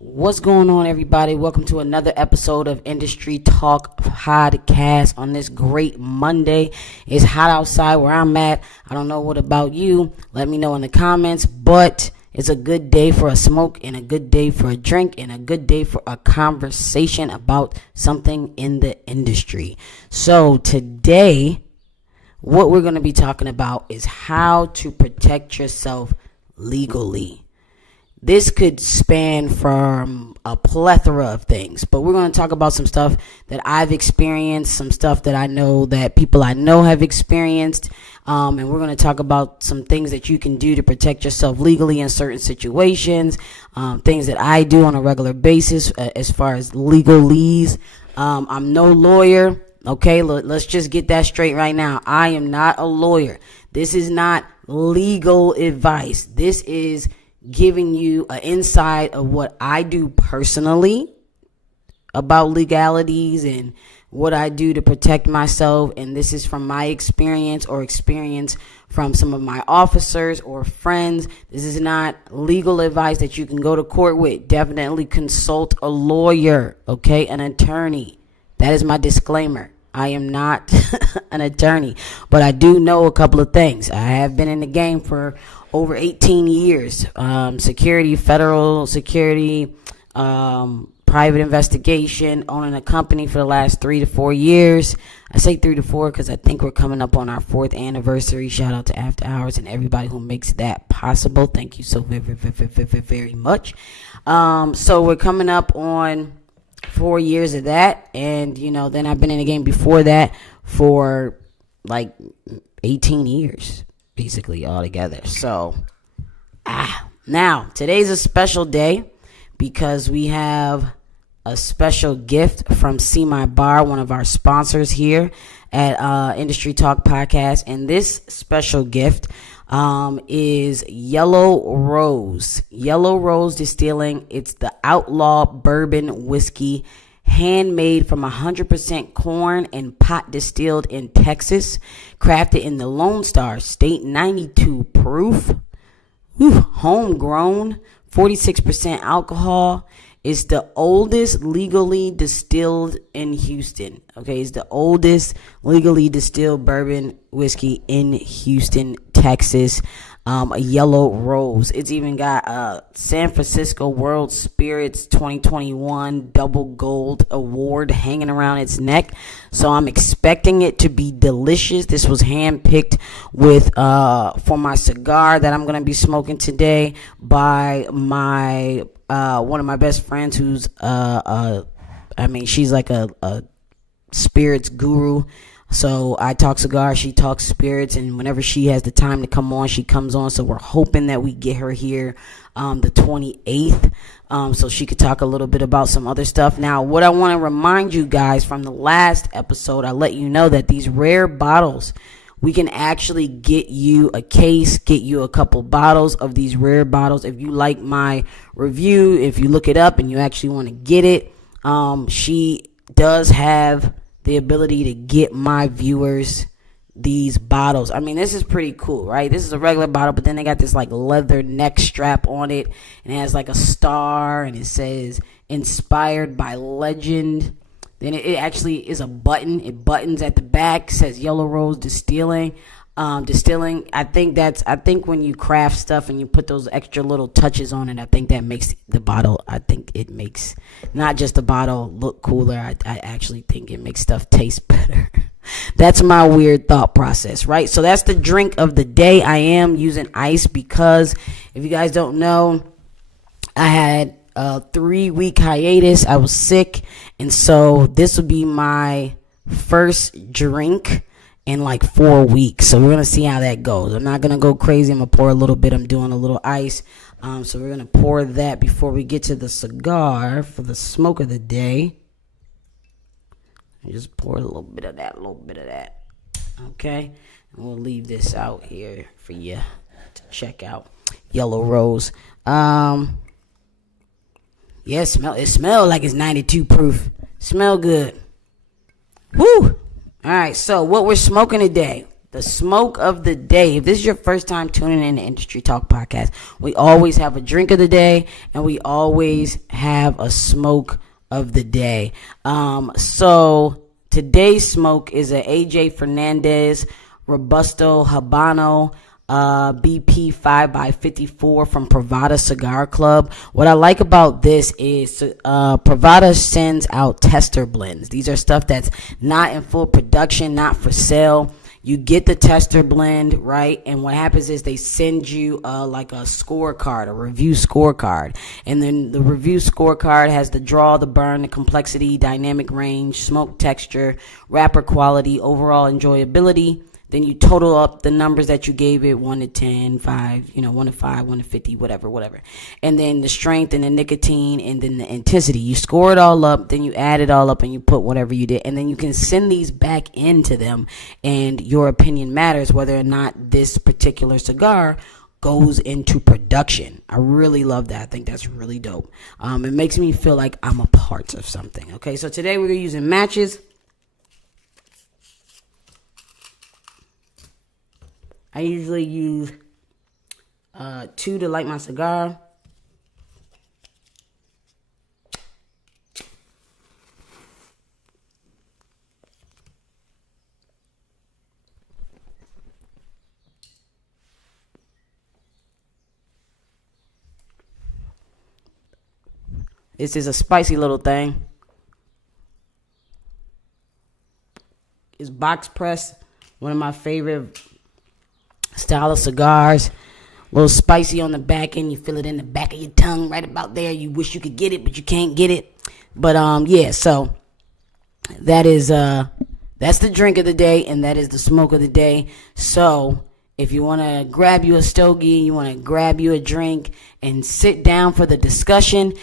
What's going on, everybody? Welcome to another episode of Industry Talk Podcast on this great Monday. It's hot outside where I'm at. I don't know what about you. Let me know in the comments, but it's a good day for a smoke and a good day for a drink and a good day for a conversation about something in the industry. So today, what we're going to be talking about is how to protect yourself legally. This could span from a plethora of things, but we're going to talk about some stuff that I've experienced, some stuff that I know that people I know have experienced, and we're going to talk about some things that you can do to protect yourself legally in certain situations, things that I do on a regular basis as far as legalese. I'm no lawyer, okay? Let's just get that straight right now. I am not a lawyer. This is not legal advice. This is giving you an insight of what I do personally about legalities and what I do to protect myself. And this is from my experience or experience from some of my officers or friends. This is not legal advice that you can go to court with. Definitely consult a lawyer, okay? An attorney. That is my disclaimer. I am not an attorney, but I do know a couple of things. I have been in the game for over 18 years. Security, federal security, private investigation, owning a company for the last 3 to 4 years. I say 3 to 4 because I think we're coming up on our 4th anniversary. Shout out to After Hours and everybody who makes that possible. Thank you so very much. So we're coming up on 4 years of that, and then I've been in the game before that for like 18 years basically altogether. So now today's a special day because we have a special gift from See My Bar, one of our sponsors here at Industry Talk Podcast, and this special gift is Yellow Rose Distilling. It's the Outlaw Bourbon whiskey, handmade from 100% corn and pot distilled in Texas, crafted in the Lone Star State, 92 proof, homegrown, 46% alcohol. It's the oldest legally distilled in Houston. Okay, it's the oldest legally distilled bourbon whiskey in Houston, Texas. A Yellow Rose. It's even got a San Francisco World Spirits 2021 Double Gold Award hanging around its neck. So I'm expecting it to be delicious. This was handpicked with for my cigar that I'm gonna be smoking today by my one of my best friends who's she's like a spirits guru. So I talk cigars, she talks spirits, and whenever she has the time to come on, she comes on. So we're hoping that we get her here the 28th so she could talk a little bit about some other stuff. Now, what I want to remind you guys from the last episode, I let you know that these rare bottles, we can actually get you a case, get you a couple bottles of these rare bottles. If you like my review, if you look it up and you actually want to get it, she does have the ability to get my viewers these bottles. I mean, this is pretty cool, right? This is a regular bottle, but then they got this like leather neck strap on it, and it has like a star, and it says inspired by legend. Then it actually is a button. It buttons at the back, says Yellow Rose Distilling. I think when you craft stuff and you put those extra little touches on it, I think that makes the bottle, I think it makes not just the bottle look cooler. I actually think it makes stuff taste better. That's my weird thought process, right? So that's the drink of the day. I am using ice because if you guys don't know, I had a 3-week hiatus. I was sick, and so this will be my first drink in like 4 weeks. So we're going to see how that goes. I'm not going to go crazy. I'm going to pour a little bit. I'm doing a little ice. So we're going to pour that before we get to the cigar for the smoke of the day. Just pour a little bit of that, Okay. And we'll leave this out here for you to check out. Yellow Rose. Yeah, it smells like it's 92 proof. Smell good. Woo! All right, so what we're smoking today, The smoke of the day. If this is your first time tuning in to Industry Talk Podcast, we always have a drink of the day and we always have a smoke of the day. So today's smoke is a AJ Fernandez Robusto Habano BP 5x54 from Privada Cigar Club. What I like about this is Privada sends out tester blends. These are stuff that's not in full production, not for sale. You get the tester blend, right? And what happens is they send you like a scorecard, a review scorecard. And then the review scorecard has the draw, the burn, the complexity, dynamic range, smoke texture, wrapper quality, overall enjoyability. Then you total up the numbers that you gave it, 1 to 10, 5, 1 to 5, 1 to 50, whatever. And then the strength and the nicotine and then the intensity. You score it all up, then you add it all up and you put whatever you did. And then you can send these back into them and your opinion matters whether or not this particular cigar goes into production. I really love that. I think that's really dope. It makes me feel like I'm a part of something. Okay, so today we're using matches. I usually use 2 to light my cigar. This is a spicy little thing. It's box press, one of my favorite style of cigars. A little spicy on the back end. You feel it in the back of your tongue right about there. You wish you could get it, but you can't get it. But yeah, so that is that's the drink of the day, and that is the smoke of the day. So if you want to grab you a stogie, you want to grab you a drink and sit down for the discussion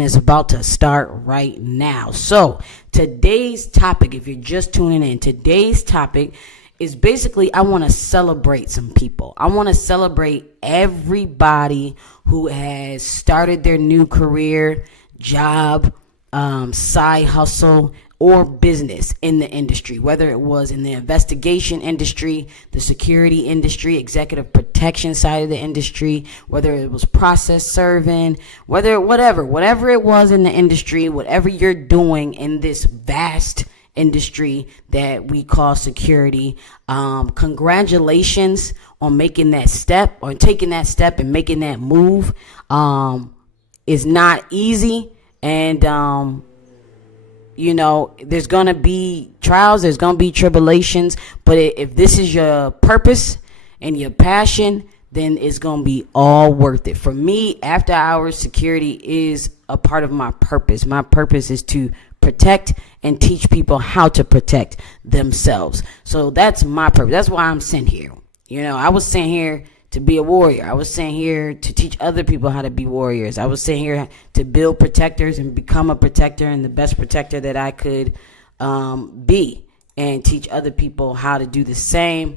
is about to start right now. So today's topic, if you're just tuning in, today's topic is basically I want to celebrate some people. I want to celebrate everybody who has started their new career, job, side hustle, or business in the industry, whether it was in the investigation industry, the security industry, executive protection side of the industry, whether it was process serving, whatever it was in the industry, whatever you're doing in this vast industry that we call security. Congratulations on making that step, or taking that step and making that move. Is not easy, and there's gonna be trials, there's gonna be tribulations, but if this is your purpose and your passion, then it's gonna be all worth it. For me, after hours security is a part of my purpose. My purpose is to protect and teach people how to protect themselves. So that's my purpose. That's why I'm sent here. I was sent here to be a warrior. I was sent here to teach other people how to be warriors. I was sent here to build protectors and become a protector and the best protector that I could be, and teach other people how to do the same.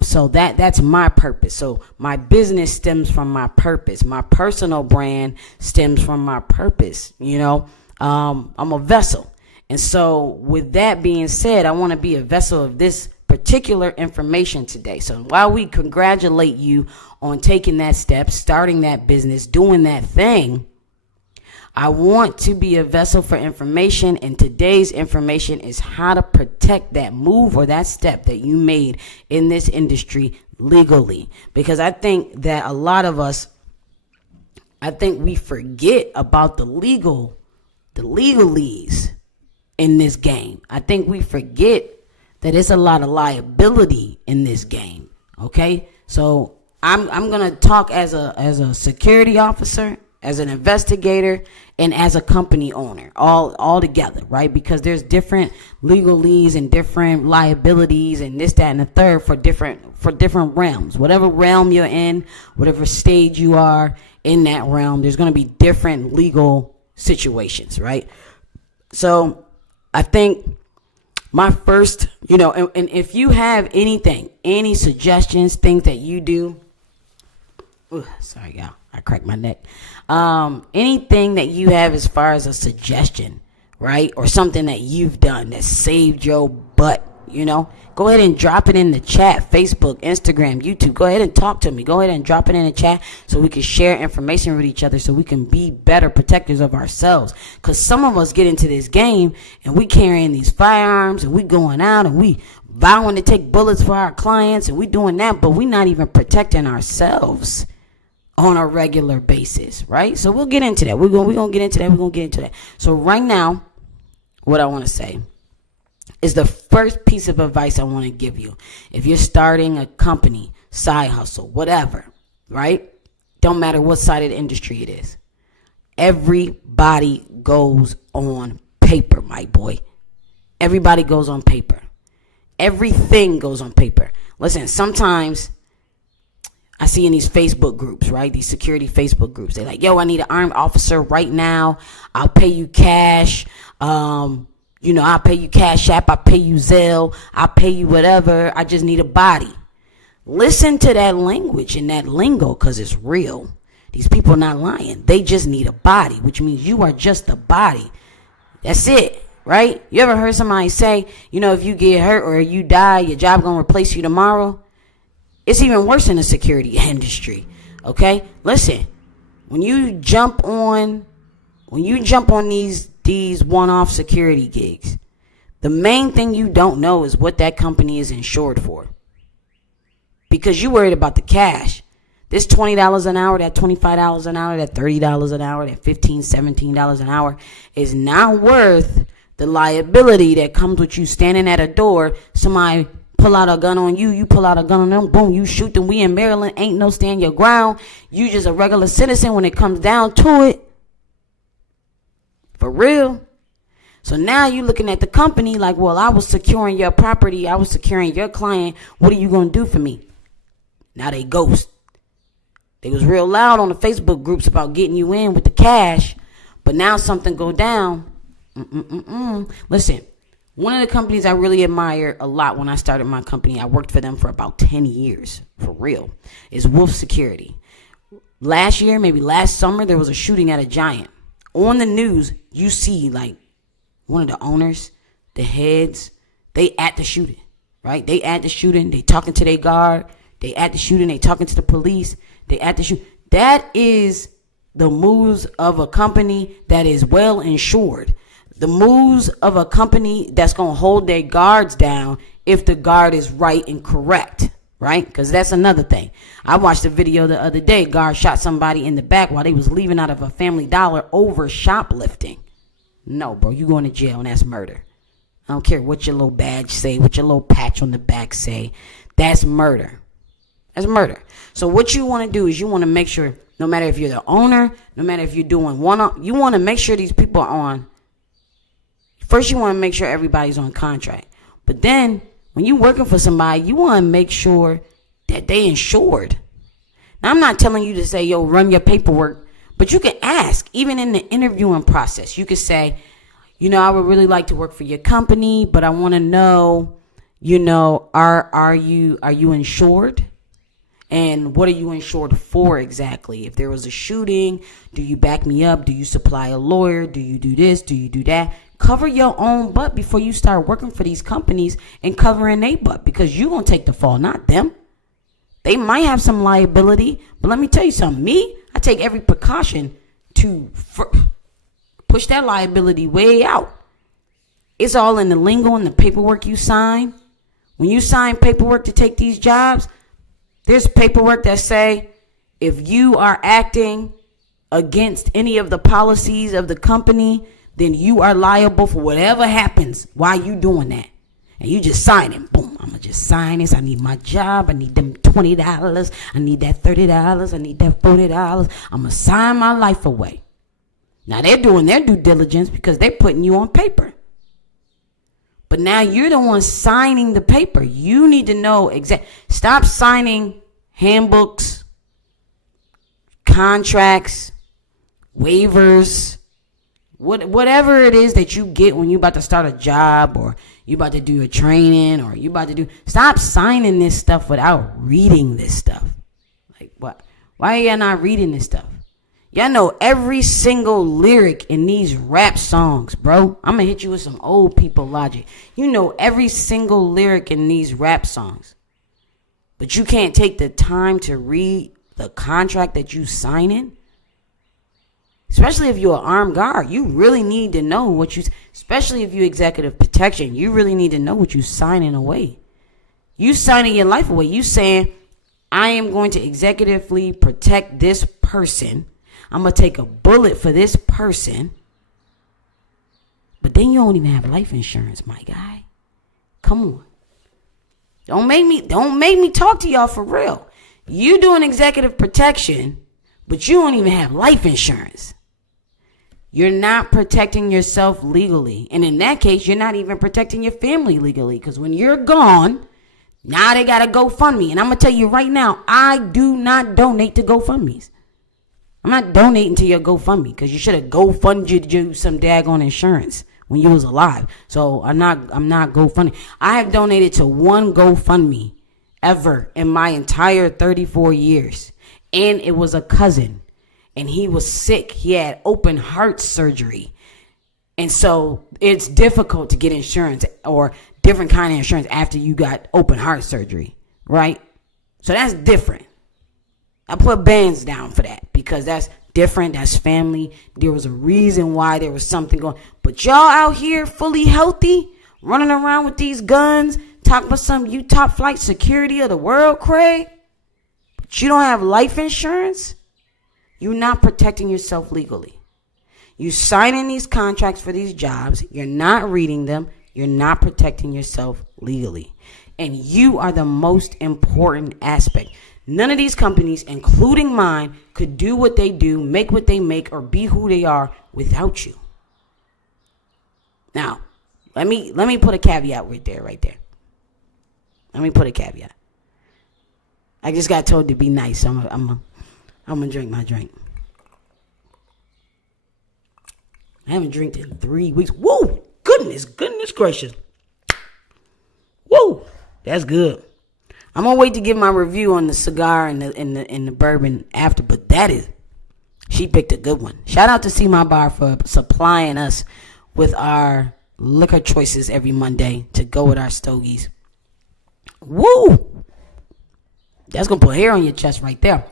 So that's my purpose. So my business stems from my purpose. My personal brand stems from my purpose. I'm a vessel. And so with that being said, I want to be a vessel of this particular information today. So while we congratulate you on taking that step, starting that business, doing that thing, I want to be a vessel for information, and today's information is how to protect that move or that step that you made in this industry legally. Because I think that a lot of us, we forget about the legalese in this game. I think we forget that it's a lot of liability in this game. Okay, so I'm gonna talk as a security officer, as an investigator, and as a company owner, all together, right? Because there's different legalese and different liabilities and this, that, and the third for different realms. Whatever realm you're in, whatever stage you are in that realm, there's gonna be different legal situations, right? So I think my first, and if you have any suggestions, things that you do, sorry y'all, I cracked my neck. Anything that you have as far as a suggestion, right? Or something that you've done that saved your butt Go ahead and drop it in the chat. Facebook, Instagram, YouTube. Go ahead and talk to me. Go ahead and drop it in the chat so we can share information with each other, so we can be better protectors of ourselves. Because some of us get into this game and we carrying these firearms and we going out and we vowing to take bullets for our clients and we doing that, but we not even protecting ourselves on a regular basis, right? So we'll get into that. We're gonna get into that. We're gonna get into that. So right now, what I want to say is the first piece of advice I want to give you. If you're starting a company, side hustle, whatever, right? Don't matter what side of the industry it is. Everybody goes on paper, my boy. Everybody goes on paper. Everything goes on paper. Listen, sometimes I see in these Facebook groups, right? These security Facebook groups. They're like, yo, I need an armed officer right now. I'll pay you cash. I'll pay you Cash App, I'll pay you Zelle, I'll pay you whatever, I just need a body. Listen to that language and that lingo, because it's real. These people are not lying. They just need a body, which means you are just a body. That's it, right? You ever heard somebody say, if you get hurt or you die, your job gonna replace you tomorrow? It's even worse in the security industry, okay? Listen, when you jump on these one-off security gigs, the main thing you don't know is what that company is insured for, because you worried about the cash. This $20 an hour, that $25 an hour, that $30 an hour, that $15, $17 an hour is not worth the liability that comes with you standing at a door. Somebody pull out a gun on you, you pull out a gun on them, boom, you shoot them. We in Maryland, ain't no stand your ground. You just a regular citizen when it comes down to it. For real. So now you're looking at the company like, well, I was securing your property. I was securing your client. What are you going to do for me? Now they ghost. They was real loud on the Facebook groups about getting you in with the cash. But now something go down. Listen, one of the companies I really admired a lot when I started my company, I worked for them for about 10 years, for real, is Wolf Security. Last year, maybe last summer, there was a shooting at a Giant. On the news, you see like one of the owners, the heads, they at the shooting, right? They at the shooting, they talking to their guard, they at the shooting, they talking to the police, they at the shooting. That is the moves of a company that is well insured. The moves of a company that's going to hold their guards down if the guard is right and correct. Right? Because that's another thing. I watched a video the other day. Guard shot somebody in the back while they was leaving out of a Family Dollar over shoplifting. No, bro, you going to jail and that's murder. I don't care what your little badge say, what your little patch on the back say. That's murder. That's murder. So what you want to do is you want to make sure, no matter if you're the owner, no matter if you're doing you want to make sure these people are on. First, you want to make sure everybody's on contract. But then, when you're working for somebody, you want to make sure that they insured. Now, I'm not telling you to say, yo, run your paperwork, but you can ask, even in the interviewing process. You could say, I would really like to work for your company, but I want to know, are you insured? And what are you insured for exactly? If there was a shooting, do you back me up? Do you supply a lawyer? Do you do this? Do you do that? Cover your own butt before you start working for these companies and covering their butt, because you're going to take the fall, not them. They might have some liability, but let me tell you something. I take every precaution to push that liability way out. It's all in the lingo and the paperwork you sign. When you sign paperwork to take these jobs, there's paperwork that say if you are acting against any of the policies of the company, then you are liable for whatever happens while you doing that. And you just sign it. Boom, I'm going to just sign this. I need my job. I need them $20. I need that $30. I need that $40. I'm going to sign my life away. Now, they're doing their due diligence because they're putting you on paper. But now you're the one signing the paper. You need to know exactly. Stop signing handbooks, contracts, waivers, whatever it is that you get when you about to start a job or you about to do a training or you about to do. Stop signing this stuff without reading this stuff. Like what? Why are you not reading this stuff? Y'all know every single lyric in these rap songs, bro. I'm going to hit you with some old people logic. You know every single lyric in these rap songs. But you can't take the time to read the contract that you sign in. Especially if you're an armed guard. You really need to know what you, especially if you're executive protection, you really need to know what you're signing away. You signing your life away. You saying, I am going to executively protect this person. I'm going to take a bullet for this person. But then you don't even have life insurance, my guy. Come on. Don't make me talk to y'all for real. You doing executive protection, but you don't even have life insurance. You're not protecting yourself legally. And in that case, you're not even protecting your family legally. Because when you're gone, now they got to GoFundMe. And I'm going to tell you right now, I do not donate to GoFundMes. I'm not donating to your GoFundMe because you should have GoFunded you some daggone insurance when you was alive. So I'm not GoFundMe. I have donated to one GoFundMe ever in my entire 34 years. And it was a cousin. And he was sick. He had open heart surgery. And so it's difficult to get insurance or different kind of insurance after you got open heart surgery, right? So that's different. I put bands down for that because that's different. That's family. There was a reason why there was something going. But y'all out here fully healthy, running around with these guns, talking about some you top flight security of the world, Craig. But you don't have life insurance. You're not protecting yourself legally. You signing these contracts for these jobs. You're not reading them. You're not protecting yourself legally. And you are the most important aspect. None of these companies, including mine, could do what they do, make what they make, or be who they are without you. Now, let me put a caveat right there. Let me put a caveat. I just got told to be nice, so I'm gonna drink my drink. I haven't drank in 3 weeks. Whoa! Goodness gracious. Whoa! That's good. I'm gonna wait to give my review on the cigar and the bourbon after, but she picked a good one. Shout out to See My Bar for supplying us with our liquor choices every Monday to go with our stogies. Woo! That's gonna put hair on your chest right there.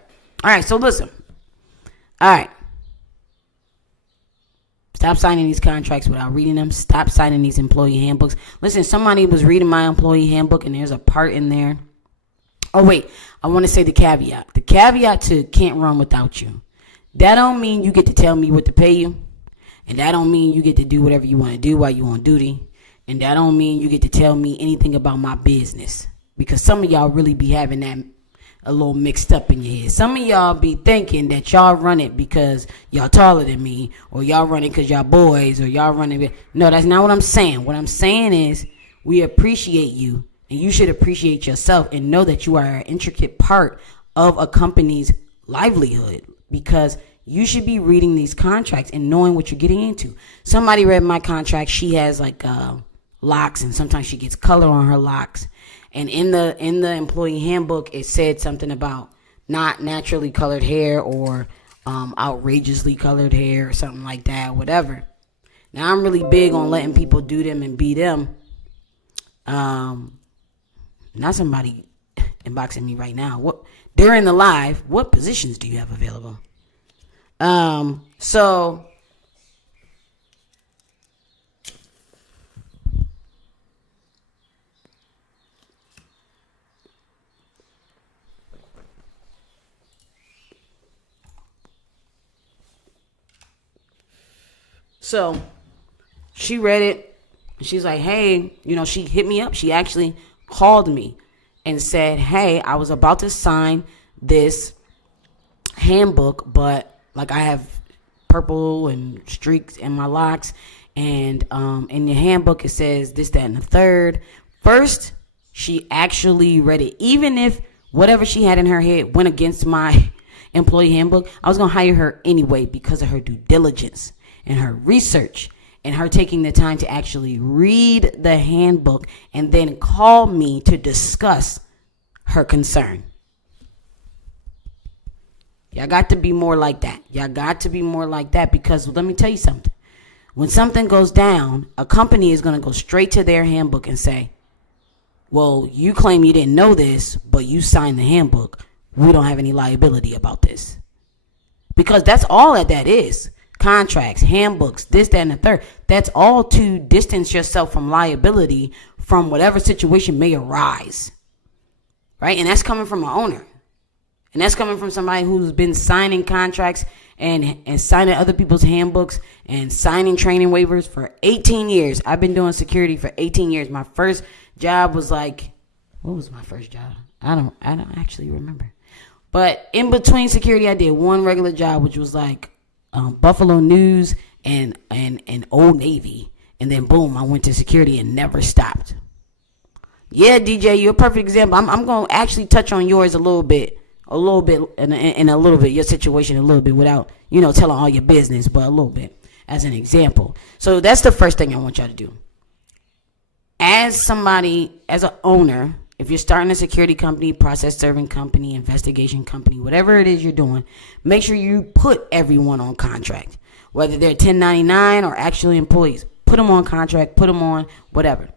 All right, so listen. All right. Stop signing these contracts without reading them. Stop signing these employee handbooks. Listen, somebody was reading my employee handbook and there's a part in there. Oh, wait. I want to say the caveat. The caveat to can't run without you. That don't mean you get to tell me what to pay you. And that don't mean you get to do whatever you want to do while you on duty. And that don't mean you get to tell me anything about my business. Because some of y'all really be having that a little mixed up in your head. Some of y'all be thinking that y'all run it because y'all taller than me, or y'all run it because y'all boys, or y'all run it. No, that's not what I'm saying. What I'm saying is we appreciate you, and you should appreciate yourself and know that you are an intricate part of a company's livelihood, because you should be reading these contracts and knowing what you're getting into. Somebody read my contract. She has like locks, and sometimes she gets color on her locks. And in the employee handbook, it said something about not naturally colored hair or outrageously colored hair or something like that, whatever. Now, I'm really big on letting people do them and be them. Not somebody inboxing me right now. What during the live, what positions do you have available? So she read it. She's like, hey, she hit me up. She actually called me and said, hey, I was about to sign this handbook, but like I have purple and streaks in my locks. And in the handbook, it says this, that, and the third. First, she actually read it. Even if whatever she had in her head went against my employee handbook, I was going to hire her anyway because of her due diligence and her research and her taking the time to actually read the handbook and then call me to discuss her concern. Y'all got to be more like that. Y'all got to be more like that, because let me tell you something. When something goes down, a company is going to go straight to their handbook and say, well, you claim you didn't know this, but you signed the handbook. We don't have any liability about this. Because that's all that is. Contracts, handbooks, this, that, and the third. That's all to distance yourself from liability from whatever situation may arise. Right? And that's coming from an owner. And that's coming from somebody who's been signing contracts and signing other people's handbooks and signing training waivers for 18 years. I've been doing security for 18 years. My first job was like, what was my first job? I don't actually remember. But in between security, I did one regular job, which was like Buffalo News and Old Navy. And then boom, I went to security and never stopped. Yeah, DJ, you're a perfect example. I'm going to actually touch on yours a little bit, and a little bit, your situation a little bit, without, telling all your business, but a little bit as an example. So that's the first thing I want y'all to do. As an owner, if you're starting a security company, process serving company, investigation company, whatever it is you're doing, make sure you put everyone on contract, whether they're 1099 or actually employees. Put them on contract, put them on whatever.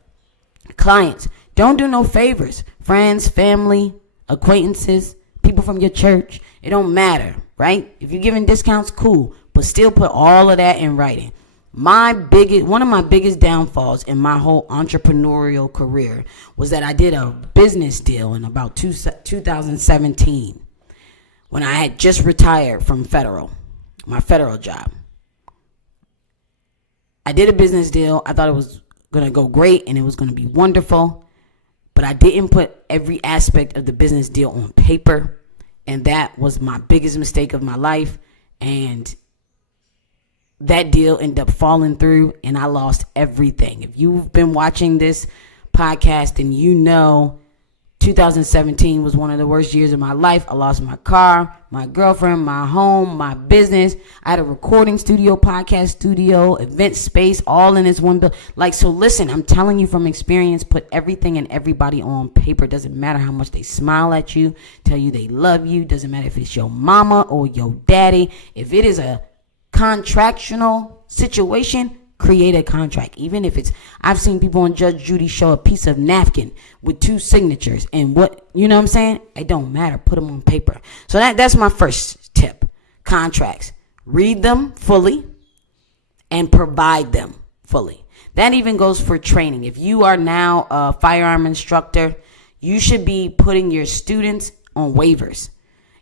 Clients, don't do no favors. Friends, family, acquaintances, people from your church, it don't matter, right? If you're giving discounts, cool, but still put all of that in writing. One of my biggest downfalls in my whole entrepreneurial career was that I did a business deal in about 2017 when I had just retired from my federal job. I did a business deal. I thought it was going to go great and it was going to be wonderful, but I didn't put every aspect of the business deal on paper, and that was my biggest mistake of my life. And that deal ended up falling through and I lost everything. If you've been watching this podcast, and 2017 was one of the worst years of my life. I lost my car, my girlfriend, my home, my business. I had a recording studio, podcast studio, event space, all in this one building. So listen, I'm telling you from experience, put everything and everybody on paper. Doesn't matter how much they smile at you, tell you they love you. Doesn't matter if it's your mama or your daddy. If it is a contractual situation, create a contract. Even if I've seen people on Judge Judy show a piece of napkin with 2 signatures and what, you know what I'm saying? It don't matter. Put them on paper. So that's my first tip. Contracts. Read them fully and provide them fully. That even goes for training. If you are now a firearm instructor, you should be putting your students on waivers.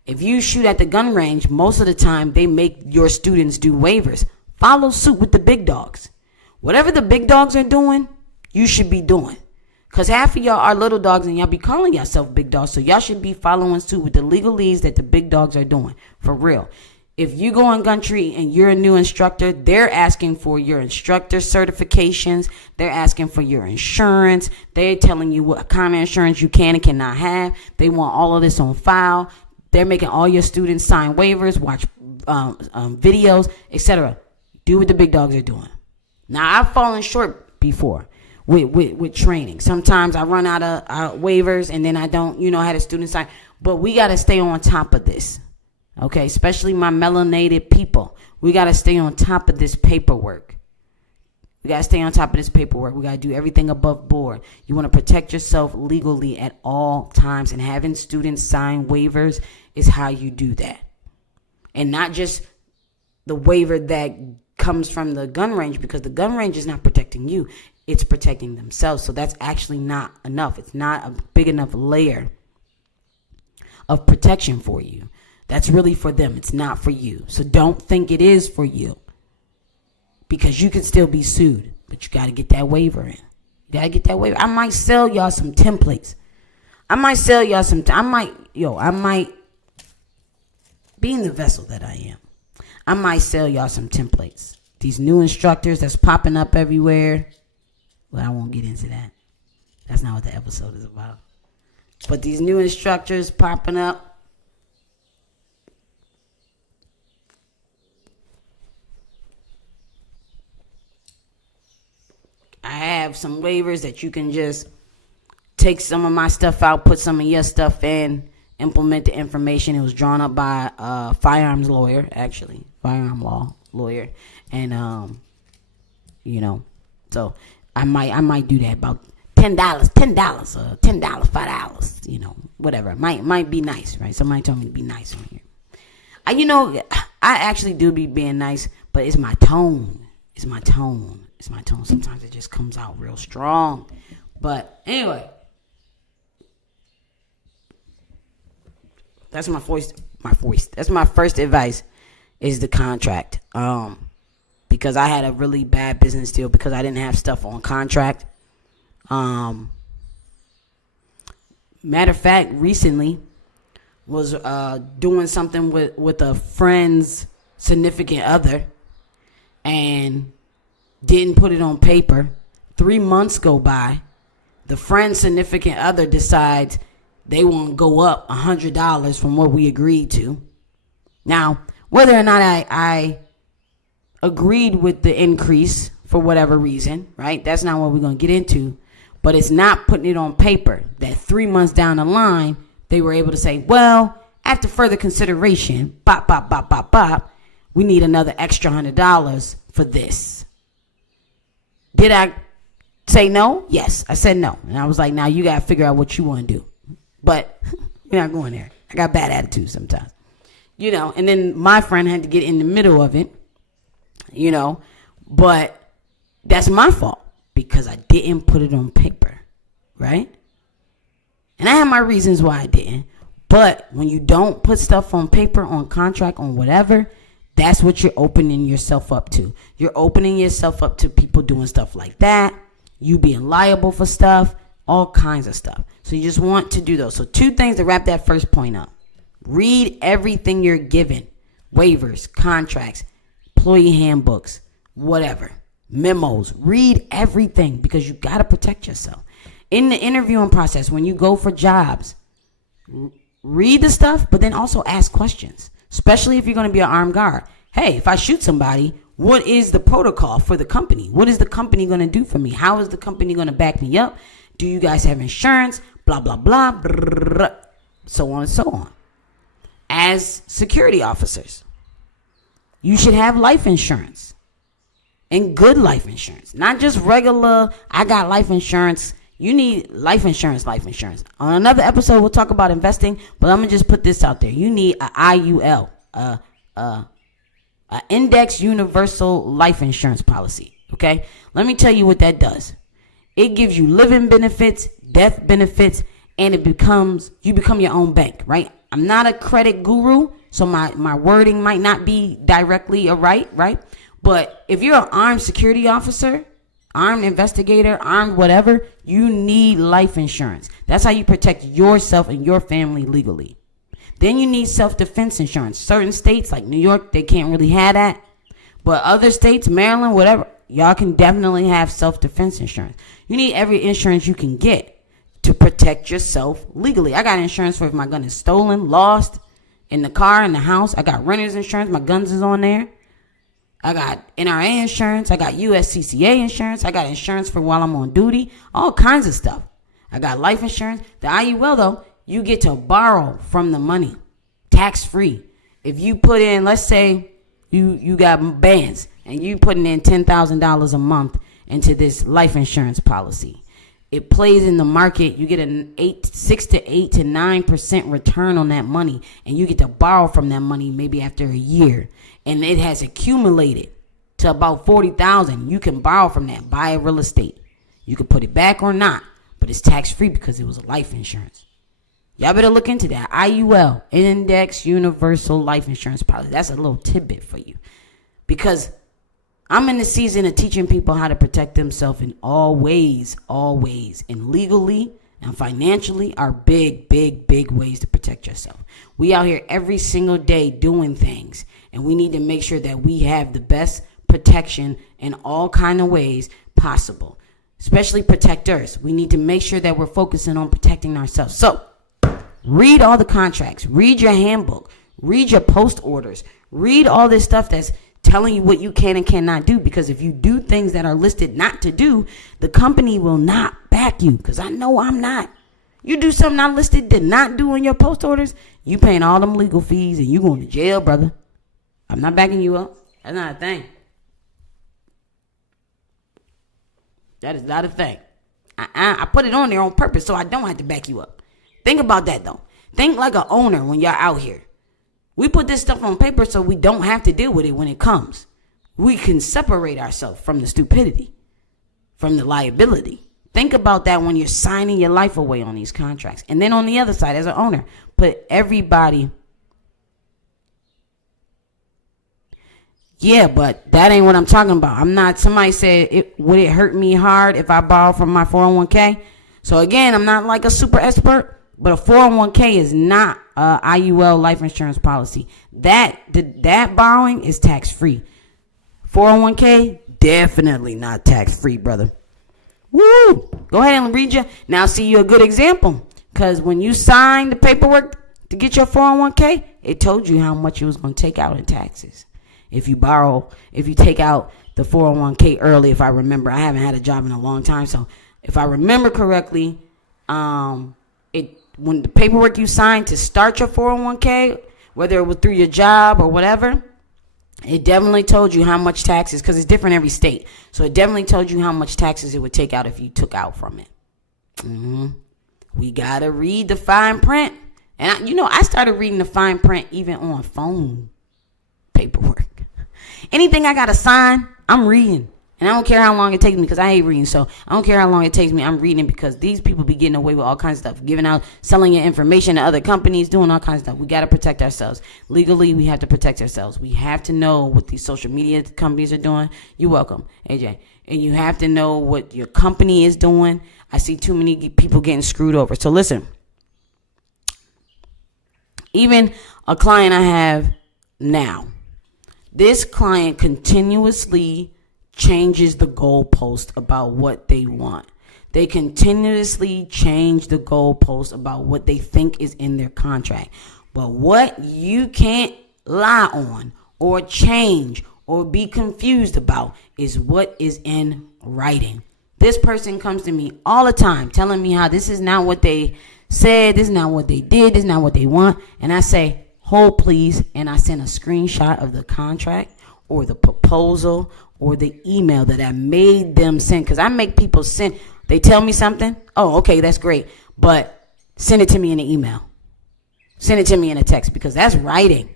If you shoot at the gun range, most of the time they make your students do waivers. Follow suit with the big dogs. Whatever the big dogs are doing, you should be doing. Because half of y'all are little dogs and y'all be calling yourself big dogs. So y'all should be following suit with the legalese that the big dogs are doing. For real. If you go on Gumtree and you're a new instructor, they're asking for your instructor certifications. They're asking for your insurance. They're telling you what kind of insurance you can and cannot have. They want all of this on file. They're making all your students sign waivers, watch videos, etc. Do what the big dogs are doing. Now, I've fallen short before with training. Sometimes I run out of waivers and then I don't, have a student sign. But we got to stay on top of this, okay? Especially my melanated people. We got to stay on top of this paperwork. We got to stay on top of this paperwork. We got to do everything above board. You want to protect yourself legally at all times. And having students sign waivers is how you do that. And not just the waiver that comes from the gun range, because the gun range is not protecting you. It's protecting themselves. So that's actually not enough. It's not a big enough layer of protection for you. That's really for them. It's not for you. So don't think it is for you, because you can still be sued, but you got to get that waiver in. You got to get that waiver. I might sell y'all some templates. I might being the vessel that I am, I might sell y'all some templates. These new instructors that's popping up everywhere. Well, I won't get into that. That's not what the episode is about. But these new instructors popping up. I have some waivers that you can just take some of my stuff out, put some of your stuff in, implement the information. It was drawn up by a firearm law lawyer, and so I might do that about $10, $5, whatever. It might be nice, right? Somebody told me to be nice on here. I actually do be being nice, but it's my tone. Sometimes it just comes out real strong. But anyway, that's my voice. That's my first advice is the contract. Because I had a really bad business deal because I didn't have stuff on contract. Matter of fact, recently was doing something with a friend's significant other and didn't put it on paper. 3 months go by. The friend's significant other decides they want to go up $100 from what we agreed to. Now, whether or not I agreed with the increase for whatever reason, right? That's not what we're going to get into. But it's not putting it on paper that 3 months down the line, they were able to say, well, after further consideration, we need another extra $100 for this. Did I say no? Yes, I said no. And I was like, now you got to figure out what you want to do. But we're not going there. I got bad attitude sometimes. And then my friend had to get in the middle of it, but that's my fault because I didn't put it on paper, right? And I have my reasons why I didn't. But when you don't put stuff on paper, on contract, on whatever, that's what you're opening yourself up to. You're opening yourself up to people doing stuff like that, you being liable for stuff, all kinds of stuff. So you just want to do those. So 2 things to wrap that first point up. Read everything you're given. Waivers, contracts, employee handbooks, whatever. Memos. Read everything because you got to protect yourself. In the interviewing process, when you go for jobs, read the stuff, but then also ask questions, especially if you're going to be an armed guard. Hey, if I shoot somebody, what is the protocol for the company? What is the company going to do for me? How is the company going to back me up? Do you guys have insurance? Blah, blah, blah, blah, so on and so on. As security officers, you should have life insurance and good life insurance, not just regular, I got life insurance. You need life insurance. On another episode, we'll talk about investing, but I'm going to just put this out there. You need an IUL, an Index Universal Life Insurance Policy, okay? Let me tell you what that does. It gives you living benefits, death benefits, and you become your own bank, right? I'm not a credit guru, so my wording might not be directly right? But if you're an armed security officer, armed investigator, armed whatever, you need life insurance. That's how you protect yourself and your family legally. Then you need self-defense insurance. Certain states like New York, they can't really have that. But other states, Maryland, whatever, y'all can definitely have self-defense insurance. You need every insurance you can get to protect yourself legally. I got insurance for if my gun is stolen, lost, in the car, in the house. I got renter's insurance. My guns is on there. I got NRA insurance. I got USCCA insurance. I got insurance for while I'm on duty. All kinds of stuff. I got life insurance. The IUL, though, you get to borrow from the money. Tax-free. If you put in, let's say you got bands and you putting in $10,000 a month into this life insurance policy. It plays in the market. You get an 6 to 8 to 9% return on that money, and you get to borrow from that money maybe after a year, and it has accumulated to about $40,000. You can borrow from that, buy a real estate. You can put it back or not, but it's tax free because it was life insurance. Y'all better look into that. IUL, Index Universal Life Insurance Policy. That's a little tidbit for you, because I'm in the season of teaching people how to protect themselves in all ways, and legally and financially are big ways to protect yourself. We out here every single day doing things, and we need to make sure that we have the best protection in all kind of ways possible, especially protectors. We need to make sure that we're focusing on protecting ourselves. So read all the contracts, read your handbook, read your post orders, read all this stuff that's telling you what you can and cannot do, because if you do things that are listed not to do, the company will not back you, because I know I'm not. You do something I listed did not do in your post orders, you paying all them legal fees and you going to jail, brother. I'm not backing you up. That's not a thing. That is not a thing. I put it on there on purpose so I don't have to back you up. Think about that, though. Think like an owner when y'all out here. We put this stuff on paper so we don't have to deal with it when it comes. We can separate ourselves from the stupidity, from the liability. Think about that when you're signing your life away on these contracts. And then on the other side, as an owner, put everybody. Yeah, but that ain't what I'm talking about. I'm not, somebody said, would it hurt me hard if I borrow from my 401k? So again, I'm not like a super expert, but a 401k is not a IUL life insurance policy. That borrowing is tax free. 401k, definitely not tax free, brother. Woo! Go ahead and read you. Now, see, you a good example. Because when you signed the paperwork to get your 401k, it told you how much it was going to take out in taxes. If you take out the 401k early, if I remember, I haven't had a job in a long time. So if I remember correctly, when the paperwork you signed to start your 401k, whether it was through your job or whatever, it definitely told you how much taxes, because it's different every state. So it definitely told you how much taxes it would take out if you took out from it. We got to read the fine print. And I started reading the fine print even on phone paperwork. Anything I got to sign, I'm reading. And I don't care how long it takes me, because I hate reading. So I don't care how long it takes me. I'm reading, because these people be getting away with all kinds of stuff. Giving out, selling your information to other companies, doing all kinds of stuff. We got to protect ourselves. Legally, we have to protect ourselves. We have to know what these social media companies are doing. You're welcome, AJ. And you have to know what your company is doing. I see too many people getting screwed over. So listen. Even a client I have now. This client continuously changes the goalpost about what they want. They continuously change the goalpost about what they think is in their contract. But what you can't lie on or change or be confused about is what is in writing. This person comes to me all the time telling me how this is not what they said, this is not what they did, this is not what they want. And I say, hold please, and I send a screenshot of the contract or the proposal or the email that I made them send, because I make people send. They tell me something, oh, okay, that's great, but send it to me in an email. Send it to me in a text, because that's writing.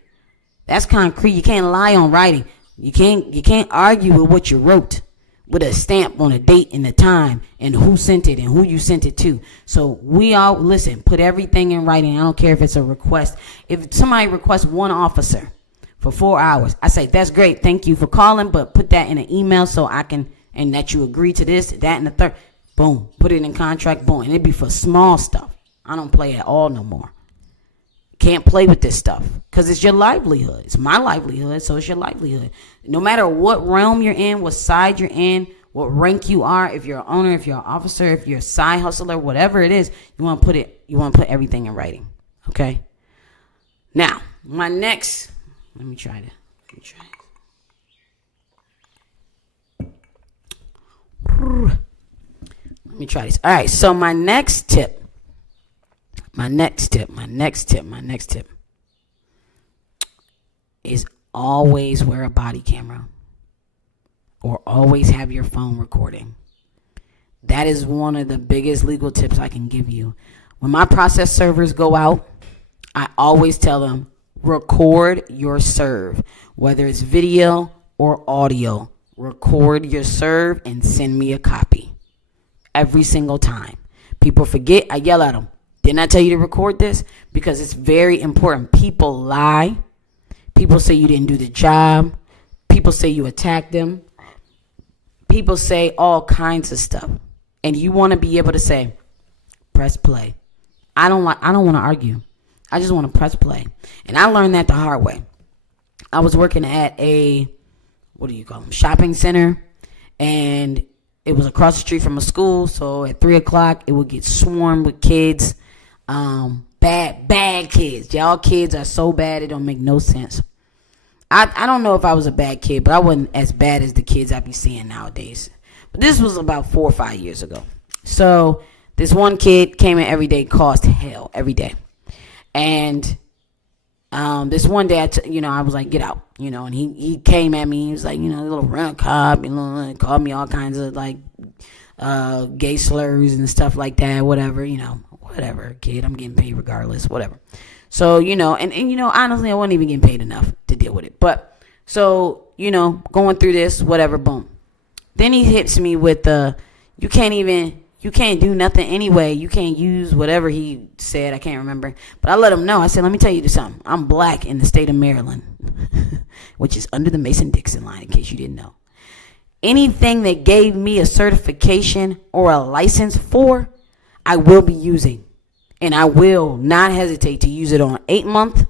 That's concrete. You can't lie on writing. You can't argue with what you wrote with a stamp on a date and the time and who sent it and who you sent it to. So we all, listen, put everything in writing. I don't care if it's a request. If somebody requests one officer for 4 hours, I say, that's great. Thank you for calling, but put that in an email so I can, and that you agree to this, that, and the third. Boom. Put it in contract. Boom. And it'd be for small stuff. I don't play at all no more. Can't play with this stuff, because it's your livelihood. It's my livelihood, so it's your livelihood. No matter what realm you're in, what side you're in, what rank you are, if you're an owner, if you're an officer, if you're a side hustler, whatever it is, you want to put everything in writing. Okay? Now, my next, let me try it. Let me try this. All right, so my next tip is always wear a body camera or always have your phone recording. That is one of the biggest legal tips I can give you. When my process servers go out, I always tell them, record your serve, whether it's video or audio. Record your serve and send me a copy every single time. People forget, I yell at them. Didn't I tell you to record this? Because it's very important. People lie. People say you didn't do the job. People say you attacked them. People say all kinds of stuff. And you want to be able to say, press play. I don't want to argue. I just want to press play. And I learned that the hard way. I was working at a, shopping center. And it was across the street from a school. So at 3 o'clock, it would get swarmed with kids. Bad kids. Y'all kids are so bad it don't make no sense. I don't know if I was a bad kid, but I wasn't as bad as the kids I be seeing nowadays. But this was about 4 or 5 years ago. So This one kid came in every day, caused hell every day. And this one day, I was like, get out, and he came at me. He was like, a little run cop, called me all kinds of like gay slurs and stuff like that, whatever, whatever, kid, I'm getting paid regardless, whatever. So, and honestly, I wasn't even getting paid enough to deal with it. But so, going through this, whatever, boom. Then he hits me with you can't do nothing anyway. You can't use whatever he said. I can't remember. But I let him know. I said, let me tell you something. I'm black in the state of Maryland, which is under the Mason-Dixon line, in case you didn't know. Anything that gave me a certification or a license for, I will be using. And I will not hesitate to use it on 8 month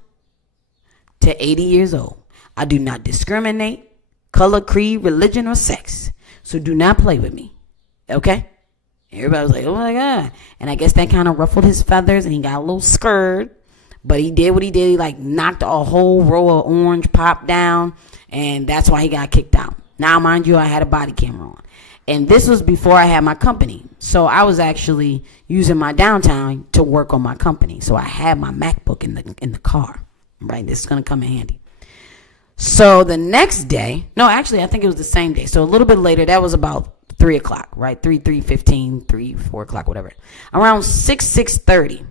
to 80 years old. I do not discriminate, color, creed, religion, or sex. So do not play with me. Okay? Everybody was like, oh my God. And I guess that kind of ruffled his feathers and he got a little scared. But he did what he did. He like knocked a whole row of orange pop down. And that's why he got kicked out. Now, mind you, I had a body camera on. And this was before I had my company. So I was actually using my downtime to work on my company. So I had my MacBook in the car. Right? This is going to come in handy. So the next day, no, actually, I think it was the same day. So a little bit later, that was about 3 o'clock, right? 3:15, 4 o'clock, whatever. Around 6:30,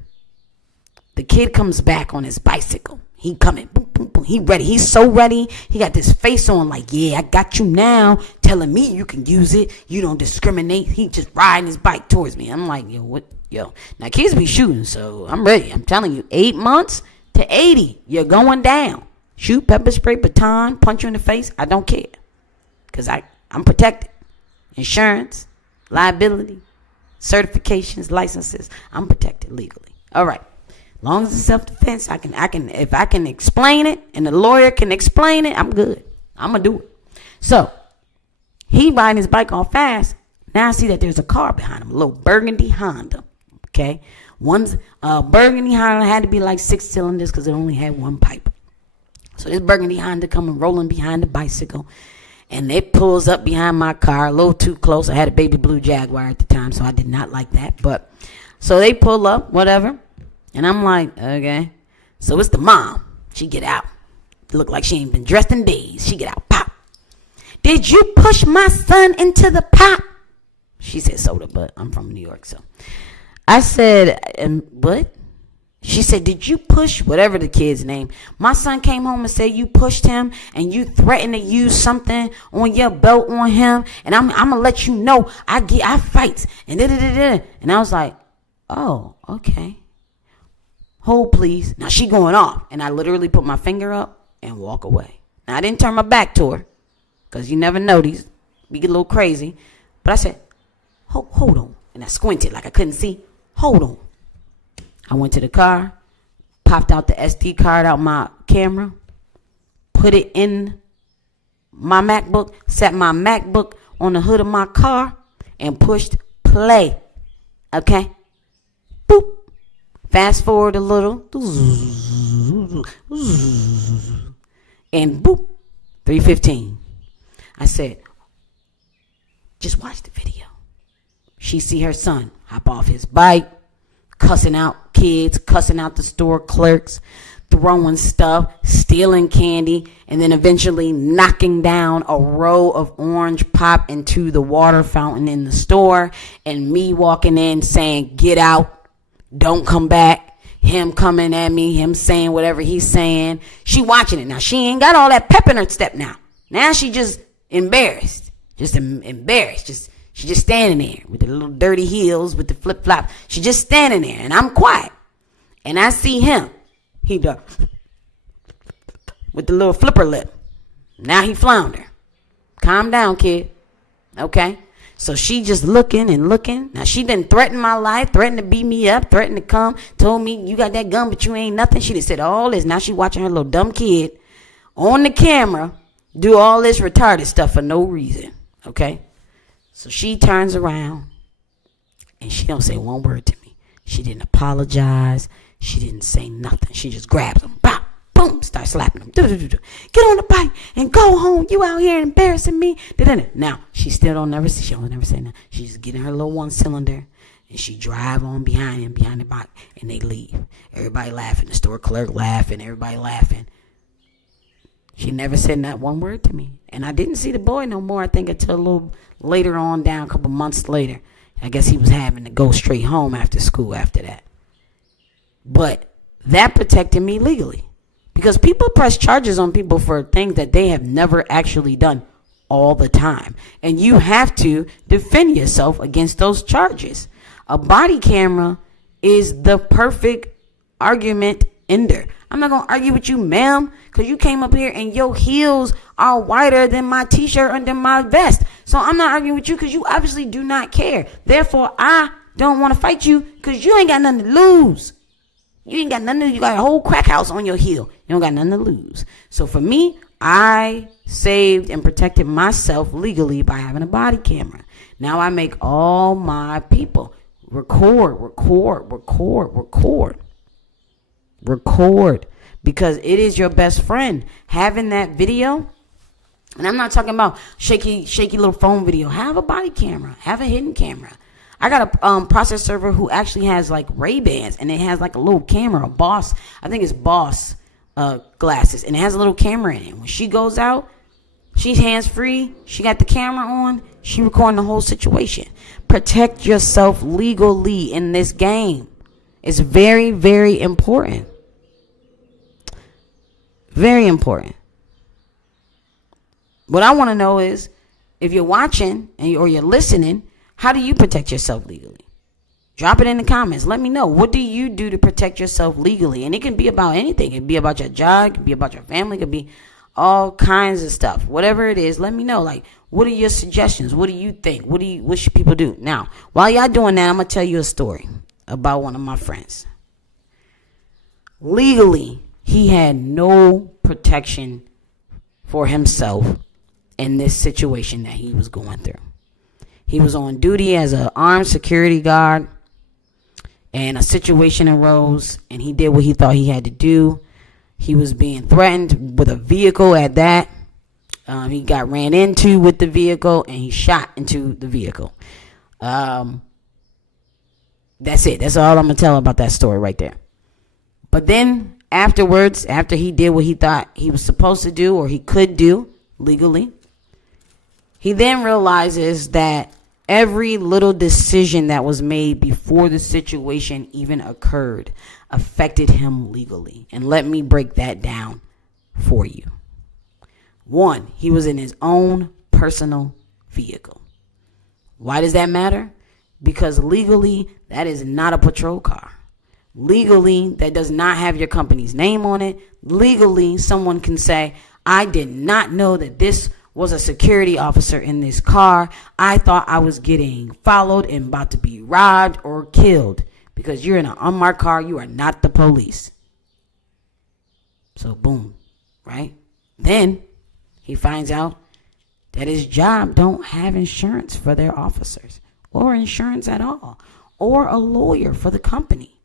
the kid comes back on his bicycle. He coming, boom, boom, boom. He ready. He's so ready. He got this face on like, yeah, I got you now. Telling me you can use it. You don't discriminate. He just riding his bike towards me. I'm like, yo, what? Yo, now kids be shooting, so I'm ready. I'm telling you, 8 months to 80, you're going down. Shoot, pepper spray, baton, punch you in the face. I don't care, because I'm protected. Insurance, liability, certifications, licenses. I'm protected legally. All right. Long as it's self-defense, I can if I can explain it and the lawyer can explain it, I'm good. I'm gonna do it. So he riding his bike all fast. Now I see that there's a car behind him, a little burgundy Honda. Okay. One's burgundy Honda had to be like 6 cylinders because it only had one pipe. So this burgundy Honda coming rolling behind the bicycle. And it pulls up behind my car a little too close. I had a baby blue Jaguar at the time, so I did not like that. But so they pull up, whatever. And I'm like, okay. So it's the mom. She get out. Look like she ain't been dressed in days. She get out. Pop. Did you push my son into the pop? She said soda, but I'm from New York, so. I said, what? She said, did you push, whatever the kid's name? My son came home and said you pushed him and you threatened to use something on your belt on him. And I'm going to let you know I fight. And da-da-da-da. And I was like, oh, okay. Hold, please. Now she going off. And I literally put my finger up and walk away. Now I didn't turn my back to her because you never know, we get a little crazy. But I said, hold on. And I squinted like I couldn't see. Hold on. I went to the car, popped out the SD card out my camera, put it in my MacBook, set my MacBook on the hood of my car, and pushed play. Okay? Boop. Fast forward a little. And boop. 3:15. I said, just watch the video. She see her son hop off his bike, cussing out kids, cussing out the store clerks, throwing stuff, stealing candy, and then eventually knocking down a row of orange pop into the water fountain in the store, and me walking in saying, get out, don't come back, him coming at me, him saying whatever he's saying. She watching it. Now, she ain't got all that pep in her step now. Now she just embarrassed, She just standing there with the little dirty heels, with the flip-flop. She just standing there, and I'm quiet. And I see him. He does with the little flipper lip. Now he flounder. Calm down, kid. Okay? So she just looking and looking. Now she done threatened my life, threatened to beat me up, threatened to come, told me, you got that gun, but you ain't nothing. She just said all this. Now she watching her little dumb kid on the camera do all this retarded stuff for no reason. Okay? So she turns around and she don't say one word to me. She didn't apologize. She didn't say nothing. She just grabs him. Bop, boom, start slapping him. Get on the bike and go home. You out here embarrassing me. Now, she still don't never say nothing. She just get in her little one cylinder, And she drive on behind him, behind the bike, and they leave. Everybody laughing. The store clerk laughing. Everybody laughing. She never said not one word to me. And I didn't see the boy no more, I think, until a little later on down, a couple months later. I guess he was having to go straight home after school after that. But that protected me legally. Because people press charges on people for things that they have never actually done all the time. And you have to defend yourself against those charges. A body camera is the perfect argument ender. I'm not going to argue with you, ma'am, because you came up here and your heels are wider than my t-shirt under my vest. So I'm not arguing with you because you obviously do not care. Therefore, I don't want to fight you because you ain't got nothing to lose. You ain't got nothing. You got a whole crack house on your heel. You don't got nothing to lose. So for me, I saved and protected myself legally by having a body camera. Now I make all my people record. Because it is your best friend. Having that video, and I'm not talking about shaky little phone video. Have a body camera. Have a hidden camera. I got a process server who actually has like Ray-Bans, and it has like a little camera, a Boss, I think it's Boss glasses, and it has a little camera in it. When she goes out, she's hands-free, she got the camera on, she recording the whole situation. Protect yourself legally in this game. It's very, very important. Very important. What I want to know is, if you're watching or you're listening, how do you protect yourself legally? Drop it in the comments. Let me know. What do you do to protect yourself legally? And it can be about anything. It can be about your job. It can be about your family. It can be all kinds of stuff. Whatever it is, let me know. Like, what are your suggestions? What do you think? What should people do? Now, while y'all doing that, I'm going to tell you a story about one of my friends. Legally, he had no protection for himself in this situation that he was going through. He was on duty as an armed security guard, and a situation arose, and he did what he thought he had to do. He was being threatened with a vehicle at that. He got ran into with the vehicle, and he shot into the vehicle. That's it. That's all I'm going to tell about that story right there. But then afterwards, after he did what he thought he was supposed to do or he could do legally, he then realizes that every little decision that was made before the situation even occurred affected him legally. And let me break that down for you. One, he was in his own personal vehicle. Why does that matter? Because legally, that is not a patrol car. Legally, that does not have your company's name on it. Legally, someone can say, I did not know that this was a security officer in this car. I thought I was getting followed and about to be robbed or killed. Because you're in an unmarked car, you are not the police. So boom, right? Then he finds out that his job don't have insurance for their officers, or insurance at all, or a lawyer for the company.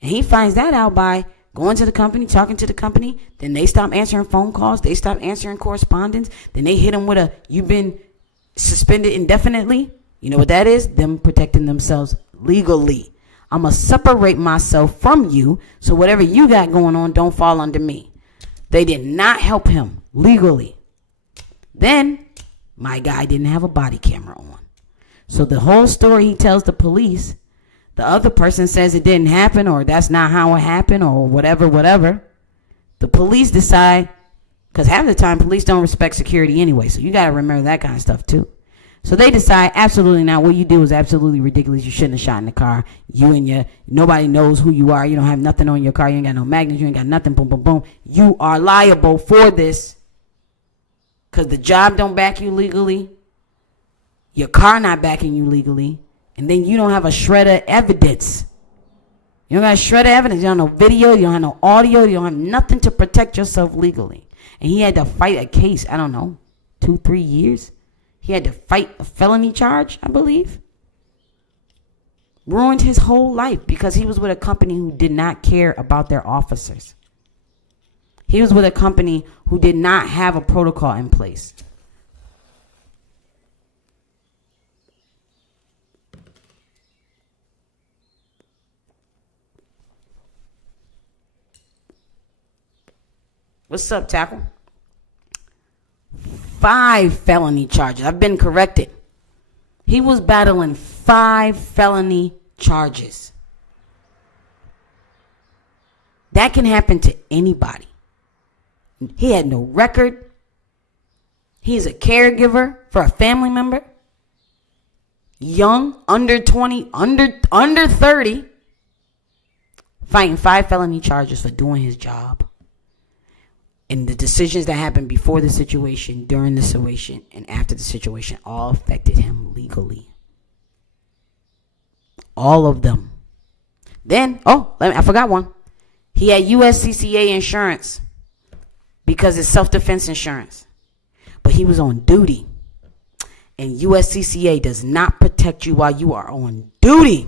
And he finds that out by going to the company, talking to the company. Then they stop answering phone calls. They stop answering correspondence. Then they hit him with a, you've been suspended indefinitely. You know what that is? Them protecting themselves legally. I'm going to separate myself from you so whatever you got going on don't fall under me. They did not help him legally. Then my guy didn't have a body camera on. So the whole story he tells the police, the other person says it didn't happen, or that's not how it happened, or whatever. The police decide, because half the time police don't respect security anyway, so you got to remember that kind of stuff too. So they decide, absolutely not. What you do is absolutely ridiculous. You shouldn't have shot in the car. Nobody knows who you are. You don't have nothing on your car. You ain't got no magnets. You ain't got nothing. Boom, boom, boom. You are liable for this because the job don't back you legally. Your car not backing you legally. And then you don't have a shred of evidence. You don't got a shred of evidence. You don't have no video. You don't have no audio. You don't have nothing to protect yourself legally. And he had to fight a case, I don't know, 2-3 years. He had to fight a felony charge, I believe. Ruined his whole life because he was with a company who did not care about their officers. He was with a company who did not have a protocol in place. What's up, Tackle? 5 felony charges. I've been corrected. He was battling 5 felony charges. That can happen to anybody. He had no record. He is a caregiver for a family member. Young, under 20, under 30. Fighting 5 felony charges for doing his job. And the decisions that happened before the situation, during the situation, and after the situation all affected him legally. All of them. Then, I forgot one. He had USCCA insurance because it's self-defense insurance. But he was on duty. And USCCA does not protect you while you are on duty.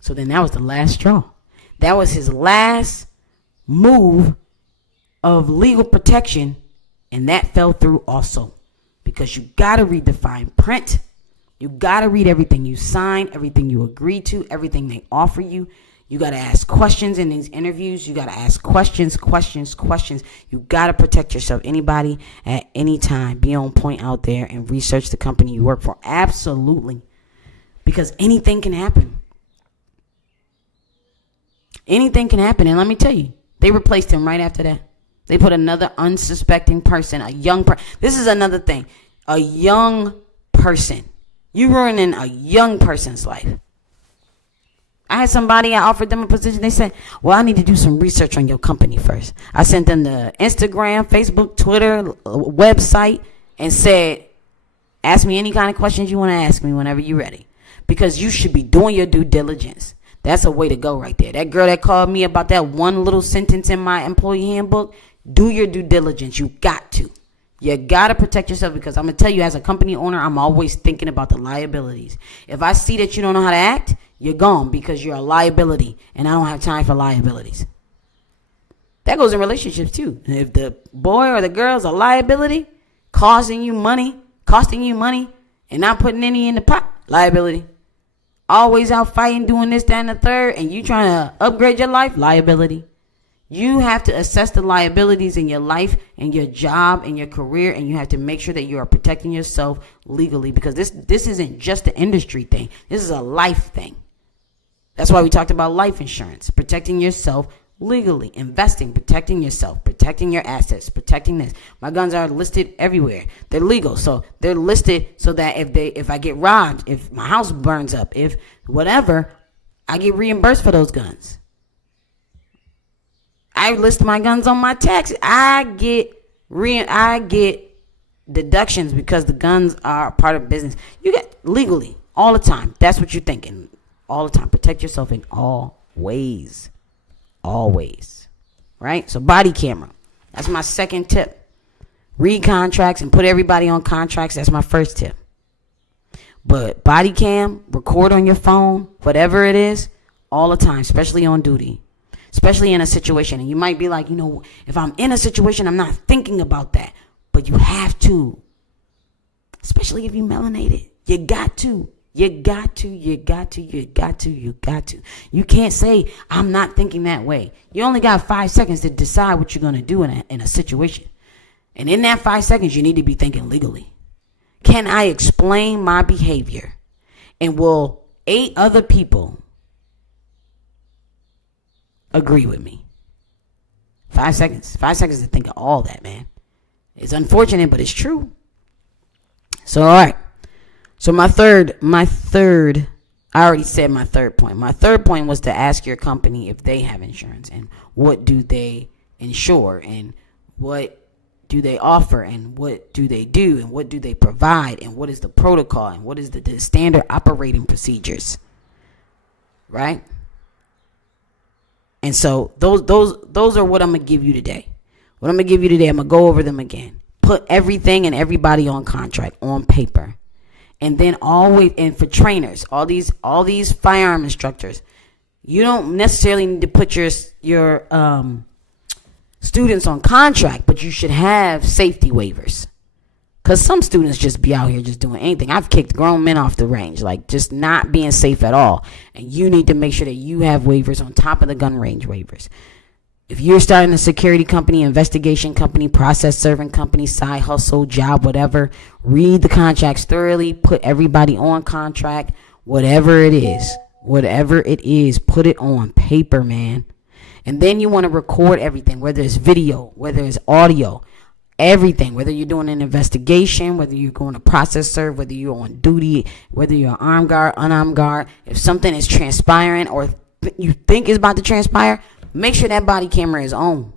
So then that was the last straw. That was his last move of legal protection, and that fell through also, because you got to read the fine print. You got to read everything you sign, everything you agree to, everything they offer you. You got to ask questions in these interviews. You got to ask questions. You got to protect yourself. Anybody at any time, be on point out there and research the company you work for. Absolutely. Because anything can happen. Anything can happen. And let me tell you, they replaced him right after that. They put another unsuspecting person, a young person. This is another thing. A young person. You ruining a young person's life. I had somebody, I offered them a position. They said, well, I need to do some research on your company first. I sent them the Instagram, Facebook, Twitter, website, and said, ask me any kind of questions you want to ask me whenever you're ready. Because you should be doing your due diligence. That's a way to go right there. That girl that called me about that one little sentence in my employee handbook, do your due diligence. You got to. You got to protect yourself, because I'm going to tell you, as a company owner, I'm always thinking about the liabilities. If I see that you don't know how to act, you're gone, because you're a liability, and I don't have time for liabilities. That goes in relationships too. If the boy or the girl's a liability, costing you money, and not putting any in the pot, liability. Always out fighting, doing this, that, and the third, and you trying to upgrade your life, liability. You have to assess the liabilities in your life and your job and your career, and you have to make sure that you are protecting yourself legally, because this isn't just an industry thing. This is a life thing. That's why we talked about life insurance, protecting yourself legally, investing, protecting yourself, protecting your assets, protecting this. My guns are listed everywhere. They're legal, so they're listed so that if I get robbed, if my house burns up, if whatever, I get reimbursed for those guns. I list my guns on my taxes. I get deductions because the guns are part of business. You get legally all the time. That's what you're thinking all the time. Protect yourself in all ways. Always. Right? So body camera. That's my second tip. Read contracts and put everybody on contracts. That's my first tip. But body cam, record on your phone, whatever it is, all the time, especially on duty. Especially in a situation. And you might be like, if I'm in a situation, I'm not thinking about that. But you have to. Especially if you're melanated. You got to. You can't say, I'm not thinking that way. You only got 5 seconds to decide what you're going to do in a situation. And in that 5 seconds, you need to be thinking legally. Can I explain my behavior? And will 8 other people agree with me? 5 seconds. 5 seconds to think of all that, man. It's unfortunate, but it's true. So, all right. So my third, I already said my third point. My third point was to ask your company if they have insurance, and what do they insure, and what do they offer, and what do they do, and what do they provide, and what is the protocol, and what is the standard operating procedures, right? And so those are what I'm going to give you today. What I'm going to give you today, I'm going to go over them again. Put everything and everybody on contract, on paper. And then always, and for trainers, all these firearm instructors, you don't necessarily need to put your students on contract, but you should have safety waivers. Because some students just be out here just doing anything. I've kicked grown men off the range, like just not being safe at all. And you need to make sure that you have waivers on top of the gun range waivers. If you're starting a security company, investigation company, process serving company, side hustle, job, whatever, read the contracts thoroughly, put everybody on contract, whatever it is, put it on paper, man. And then you want to record everything, whether it's video, whether it's audio, everything, whether you're doing an investigation, whether you're going to process serve, whether you're on duty, whether you're armed guard, unarmed guard. If something is transpiring or you think is about to transpire, make sure that body camera is on.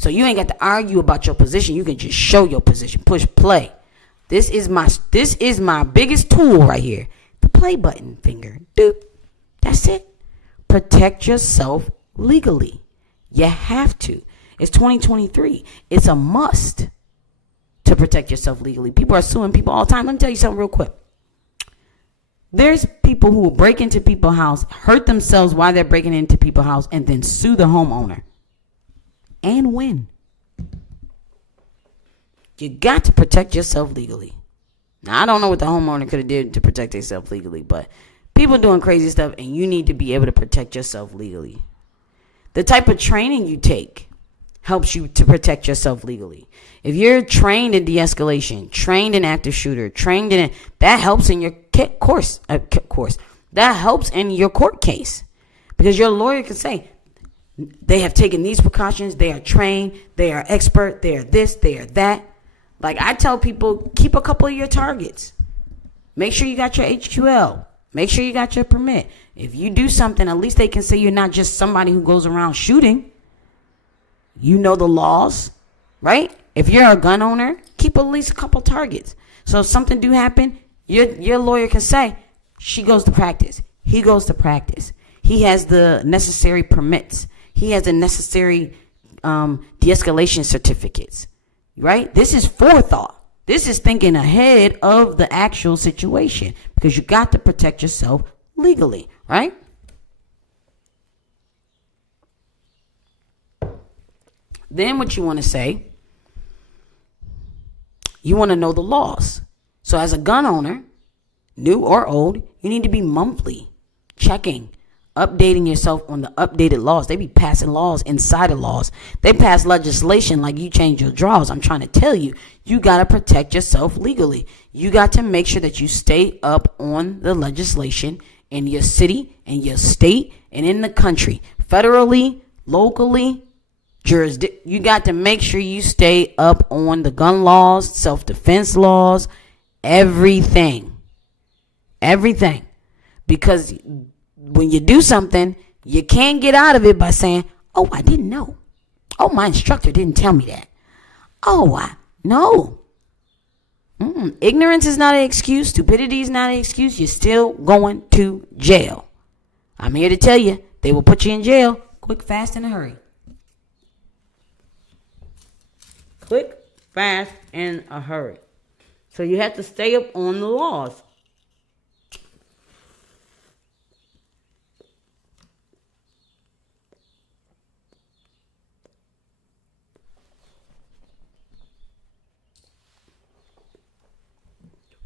So you ain't got to argue about your position. You can just show your position. Push play. This is my biggest tool right here. The play button finger. Dude, that's it. Protect yourself legally. You have to. It's 2023. It's a must to protect yourself legally. People are suing people all the time. Let me tell you something real quick. There's people who will break into people's house, hurt themselves while they're breaking into people's house, and then sue the homeowner and win. You got to protect yourself legally. Now, I don't know what the homeowner could have did to protect themselves legally, but people doing crazy stuff, and you need to be able to protect yourself legally. The type of training you take helps you to protect yourself legally. If you're trained in de-escalation, trained in active shooter, that helps in your course. That helps in your court case, because your lawyer can say they have taken these precautions, they are trained, they are expert, they are this, they are that. Like I tell people, keep a couple of your targets. Make sure you got your HQL. Make sure you got your permit. If you do something, at least they can say you're not just somebody who goes around shooting. You know the laws, right? If you're a gun owner, keep at least a couple targets. So if something do happen, your lawyer can say, she goes to practice. He goes to practice. He has the necessary permits. He has the necessary de-escalation certificates, right? This is forethought. This is thinking ahead of the actual situation, because you got to protect yourself legally, right? Then what you want to say, you want to know the laws. So as a gun owner, new or old, you need to be monthly checking, updating yourself on the updated laws. They be passing laws inside of laws. They pass legislation like you change your draws. I'm trying to tell you, you got to protect yourself legally. You got to make sure that you stay up on the legislation in your city, in your state, and in the country. Federally, locally, you got to make sure you stay up on the gun laws, self-defense laws, everything. Because when you do something, you can't get out of it by saying, oh, I didn't know. Oh, my instructor didn't tell me that. No. Ignorance is not an excuse. Stupidity is not an excuse. You're still going to jail. I'm here to tell you, they will put you in jail quick, fast, in a hurry. Quick, fast, in a hurry. So you have to stay up on the laws.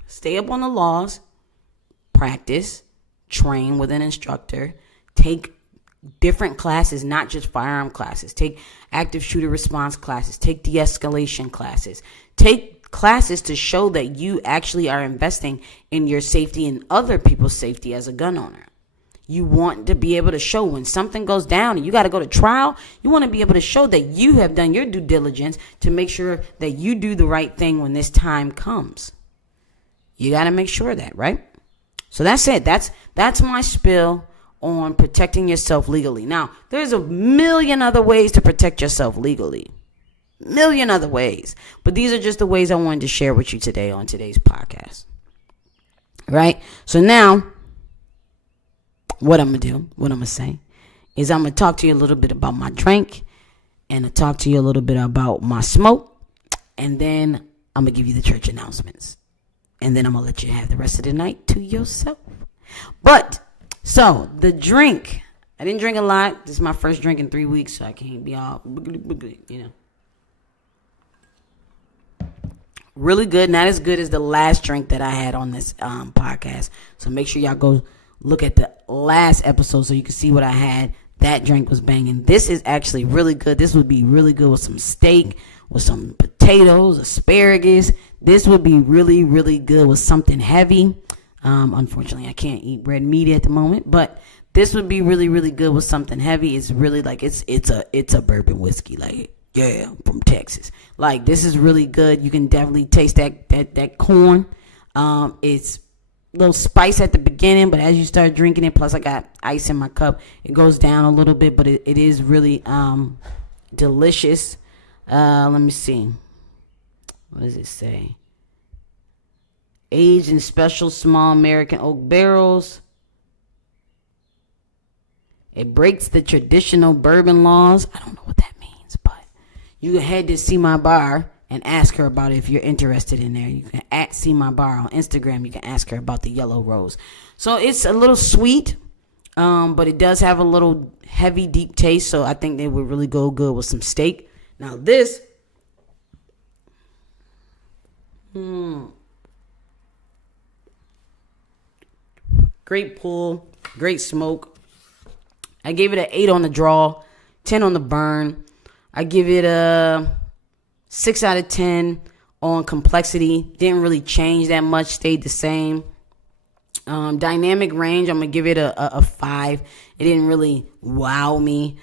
Stay up on the laws, practice, train with an instructor, take different classes, not just firearm classes. Take active shooter response classes, take de-escalation classes, take classes to show that you actually are investing in your safety and other people's safety as a gun owner. You want to be able to show when something goes down and you got to go to trial, you want to be able to show that you have done your due diligence to make sure that you do the right thing when this time comes. You got to make sure of that, right? So that's it. That's my spill on protecting yourself legally. Now, there's a million other ways to protect yourself legally. Million other ways. But these are just the ways I wanted to share with you today on today's podcast. Right? So now, what I'm going to say, is I'm going to talk to you a little bit about my drink, and I'll talk to you a little bit about my smoke, and then I'm going to give you the church announcements. And then I'm going to let you have the rest of the night to yourself. So, the drink. I didn't drink a lot. This is my first drink in 3 weeks, so I can't be all, Really good. Not as good as the last drink that I had on this podcast. So, make sure y'all go look at the last episode so you can see what I had that drink was banging. This is actually really good. This would be really good with some steak, with some potatoes, asparagus. This would be really, really good with something heavy. Unfortunately, I can't eat red meat at the moment, but this would be really, really good with something heavy. It's really like it's a bourbon whiskey, like from Texas. Like this is really good. You can definitely taste that corn. It's a little spice at the beginning, but as you start drinking it, plus I got ice in my cup, it goes down a little bit, but it is really delicious. Let me see. What does it say? Aged in special small American oak barrels. It breaks the traditional bourbon laws. I don't know what that means, but you can head to See My Bar and ask her about it if you're interested in there. You can at See My Bar on Instagram. You can ask her about the Yellow Rose. So it's a little sweet, but it does have a little heavy, deep taste. So I think they would really go good with some steak. Now this, great pull, great smoke. I gave it an 8 on the draw, 10 on the burn. I give it a 6 out of 10 on complexity. Didn't really change that much, stayed the same. Dynamic range, I'm going to give it a 5. It didn't really wow me.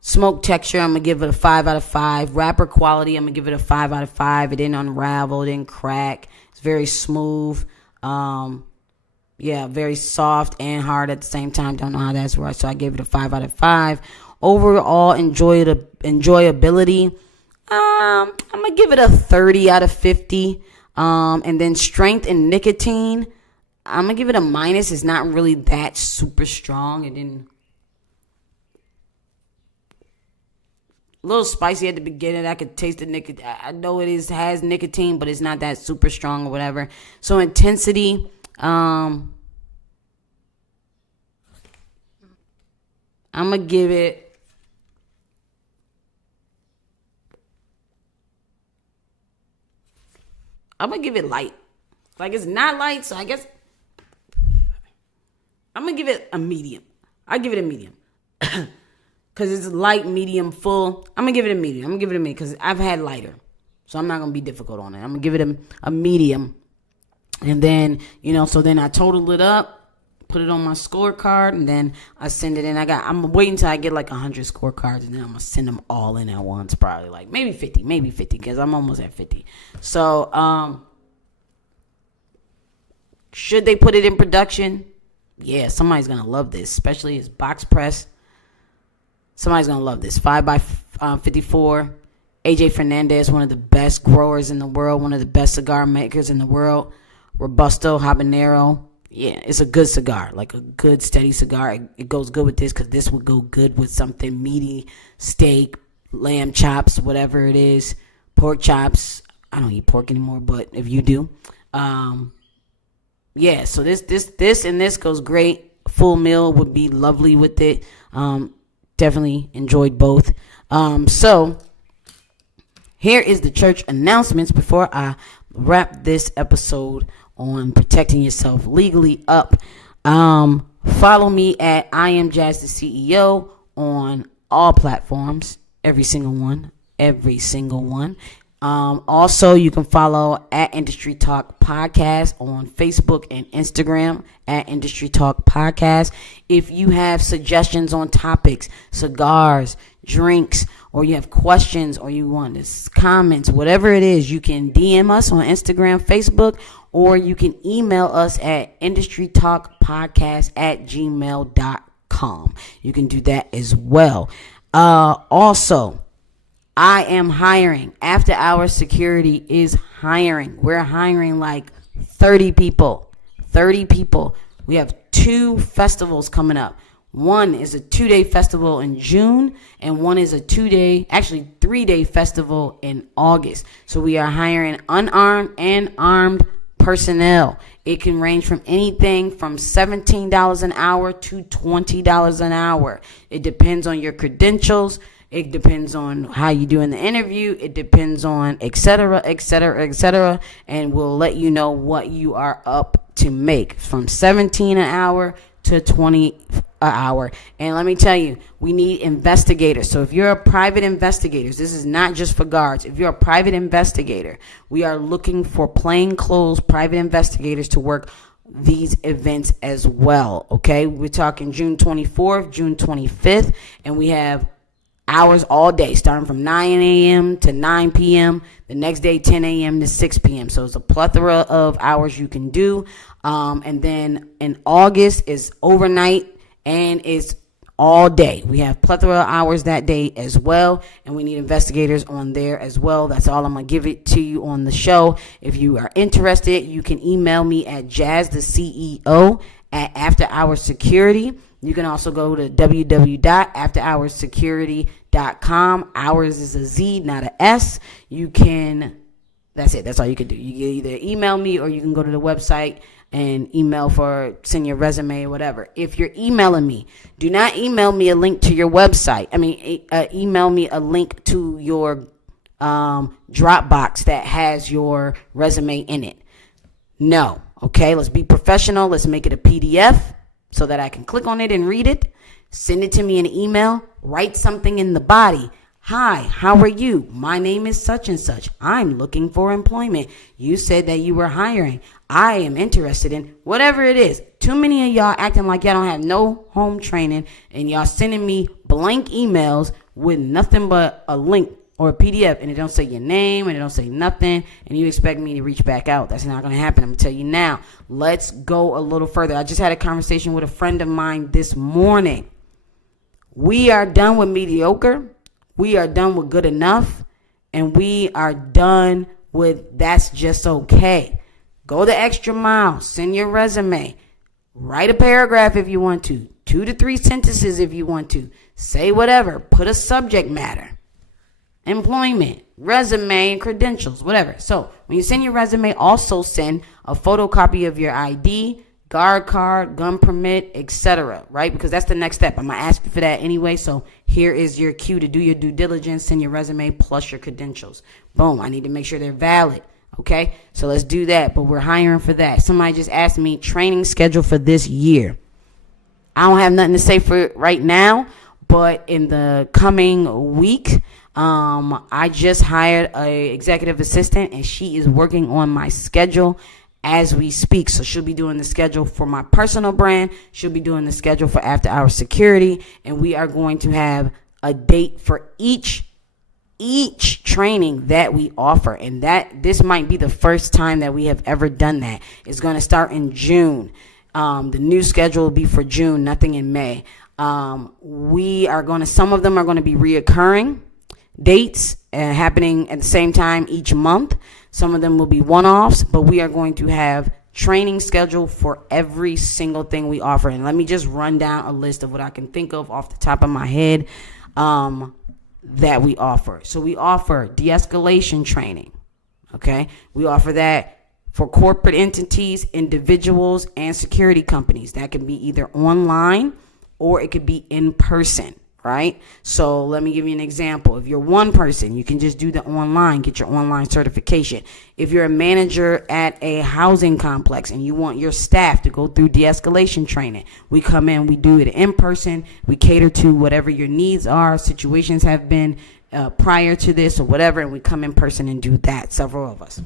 Smoke texture, I'm going to give it a 5 out of 5. Wrapper quality, I'm going to give it a 5 out of 5. It didn't unravel, it didn't crack. It's very smooth. Very soft and hard at the same time. Don't know how that's right, so I gave it a 5 out of 5. Overall enjoyability, I'm going to give it a 30 out of 50. And then strength and nicotine, I'm going to give it a minus. It's not really that super strong. It didn't... A little spicy at the beginning. I could taste the nicotine. I know has nicotine, but it's not that super strong or whatever. So intensity, I'm going to give it light. Like it's not light, so I guess I'm going to give it a medium. I give it a medium. Because it's light, medium, full. I'm going to give it a medium. Because I've had lighter. So I'm not going to be difficult on it. I'm going to give it a medium. And then, so then I total it up, put it on my scorecard, and then I send it in. I'm waiting until I get like 100 scorecards, and then I'm going to send them all in at once, probably like maybe 50, because I'm almost at 50. So, should they put it in production? Yeah, somebody's going to love this, especially as box press. Somebody's going to love this. 5x54. AJ Fernandez, one of the best growers in the world, one of the best cigar makers in the world. Robusto Habanero. Yeah, it's a good cigar, like a good steady cigar. It goes good with this because this would go good with something meaty, steak, lamb chops, whatever it is, pork chops. I don't eat pork anymore, but if you do, so this goes great. Full meal would be lovely with it. Definitely enjoyed both. So here is the church announcements before I wrap this episode on protecting yourself legally up. Follow me at I am Jazz the CEO on all platforms, every single one. Also, you can follow at Industry Talk Podcast on Facebook and Instagram at Industry Talk Podcast. If you have suggestions on topics, cigars, drinks, or you have questions, or you want comments, whatever it is, you can DM us on Instagram, Facebook, or you can email us at industrytalkpodcast@gmail.com. You can do that as well. Also, I am hiring. After Hours Security is hiring. We're hiring like 30 people. 30 people. We have 2 festivals coming up. One is a 2-day festival in June, and one is a 3-day festival in August. So we are hiring unarmed and armed personnel. It can range from anything from $17 an hour to $20 an hour. It depends on your credentials. It depends on how you do in the interview. It depends on et cetera, and we'll let you know what you are up to make from $17 an hour to $20 an hour. And let me tell you, we need investigators. So if you're a private investigator, this is not just for guards. If you're a private investigator, we are looking for plainclothes private investigators to work these events as well. Okay, we're talking June 24th, June 25th, and we have hours all day, starting from 9 a.m. to 9 p.m. The next day, 10 a.m. to 6 p.m. So it's a plethora of hours you can do. And then in August is overnight and it's all day. We have plethora of hours that day as well, and we need investigators on there as well. That's all I'm going to give it to you on the show. If you are interested, you can email me at jazztheceo at After Hours Security. You can also go to www.afterhoursecurity.com. Hours is a Z, not a S. You can, that's it. That's all you can do. You can either email me or you can go to the website and send your resume or whatever. If you're emailing me, do not email me a link to your website. Email me a link to your Dropbox that has your resume in it. No. Okay, let's be professional. Let's make it a PDF so that I can click on it and read it. Send it to me in an email. Write something in the body. Hi, how are you? My name is such and such. I'm looking for employment. You said that you were hiring. I am interested in whatever it is. Too many of y'all acting like y'all don't have no home training and y'all sending me blank emails with nothing but a link or a PDF, and it don't say your name and it don't say nothing, and you expect me to reach back out. That's not going to happen. I'm going to tell you now. Let's go a little further. I just had a conversation with a friend of mine this morning. We are done with mediocre. We are done with good enough, and we are done with that's just okay. Go the extra mile. Send your resume. Write a paragraph if you want to. 2 to 3 sentences if you want to. Say whatever. Put a subject matter. Employment, resume, and credentials, whatever. So when you send your resume, also send a photocopy of your ID, guard card, gun permit, etc. Right? Because that's the next step. I'm going to ask you for that anyway. So here is your cue to do your due diligence. Send your resume plus your credentials. Boom. I need to make sure they're valid. Okay? So let's do that. But we're hiring for that. Somebody just asked me training schedule for this year. I don't have nothing to say for it right now. But in the coming week, I just hired a executive assistant, and she is working on my schedule as we speak. So she'll be doing the schedule for my personal brand. She'll be doing the schedule for After Hours Security, and we are going to have a date for each training that we offer. And this might be the first time that we have ever done that. It's going to start in June. The new schedule will be for June, nothing in May. Some of them are going to be reoccurring dates happening at the same time each month. Some of them will be one-offs, but we are going to have training scheduled for every single thing we offer. And let me just run down a list of what I can think of off the top of my head that we offer. So we offer de-escalation training. Okay, we offer that for corporate entities, individuals, and security companies. That can be either online or it could be in person. Right? So let me give you an example. If you're one person, you can just do the online, get your online certification. If you're a manager at a housing complex and you want your staff to go through de-escalation training, we come in, we do it in person, we cater to whatever your needs are, situations have been prior to this or whatever, and we come in person and do that, several of us.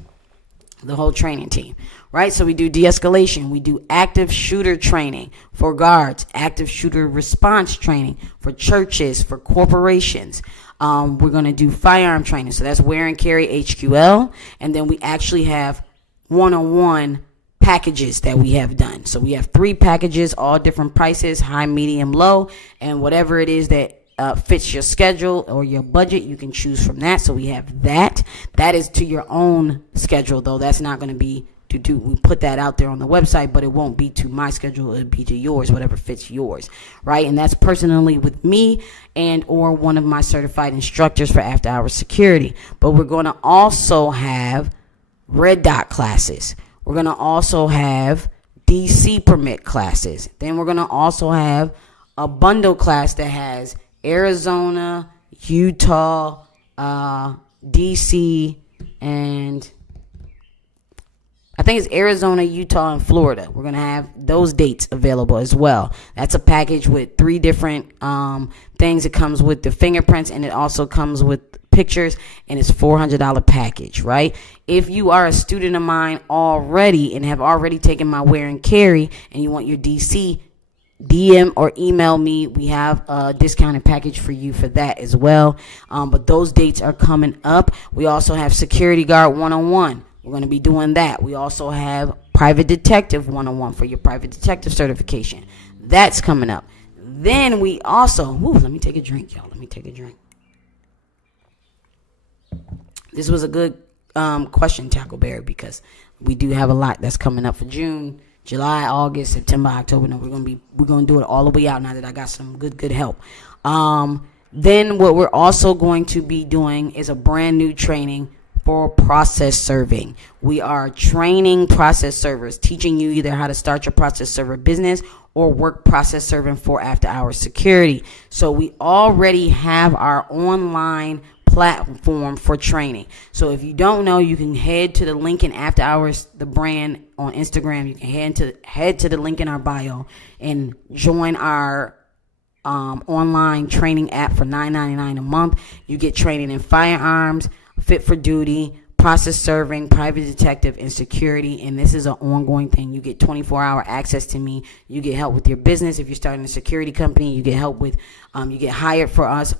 The whole training team, right? So we do de-escalation. We do active shooter training for guards, active shooter response training for churches, for corporations. We're going to do firearm training. So that's wear and carry HQL. And then we actually have one-on-one packages that we have done. So we have 3 packages, all different prices, high, medium, low, and whatever it is that fits your schedule or your budget, you can choose from that. So we have that. That is to your own schedule, though. That's not going to be we put that out there on the website, but it won't be to my schedule. It'll be to yours, whatever fits yours, right? And that's personally with me and or one of my certified instructors for After Hours Security. But we're going to also have red dot classes. We're going to also have DC permit classes. Then we're going to also have a bundle class that has Arizona, Utah, DC, and I think it's Arizona, Utah, and Florida. We're going to have those dates available as well. That's a package with 3 different things. It comes with the fingerprints, and it also comes with pictures, and it's $400 package, right? If you are a student of mine already and have already taken my wear and carry and you want your DC, DM or email me. We have a discounted package for you for that as well. But those dates are coming up. We also have Security Guard 101. We're going to be doing that. We also have Private Detective 101 for your private detective certification. That's coming up. Then we also, let me take a drink, y'all. Let me take a drink. This was a good question, Tackleberry, because we do have a lot that's coming up for June, July, August, September, October. No, we're gonna do it all the way out now that I got some good help. Then what we're also going to be doing is a brand new training for process serving. We are training process servers, teaching you either how to start your process server business or work process serving for after hours security. So we already have our online platform for training. So if you don't know, you can head to the link in After Hours, the brand on Instagram. You can head to the link in our bio and join our online training app for $9.99 a month. You get training in firearms, fit for duty, process serving, private detective, and security. And this is an ongoing thing. You get 24-hour access to me. You get help with your business. If you're starting a security company, you get help with, you get hired for us.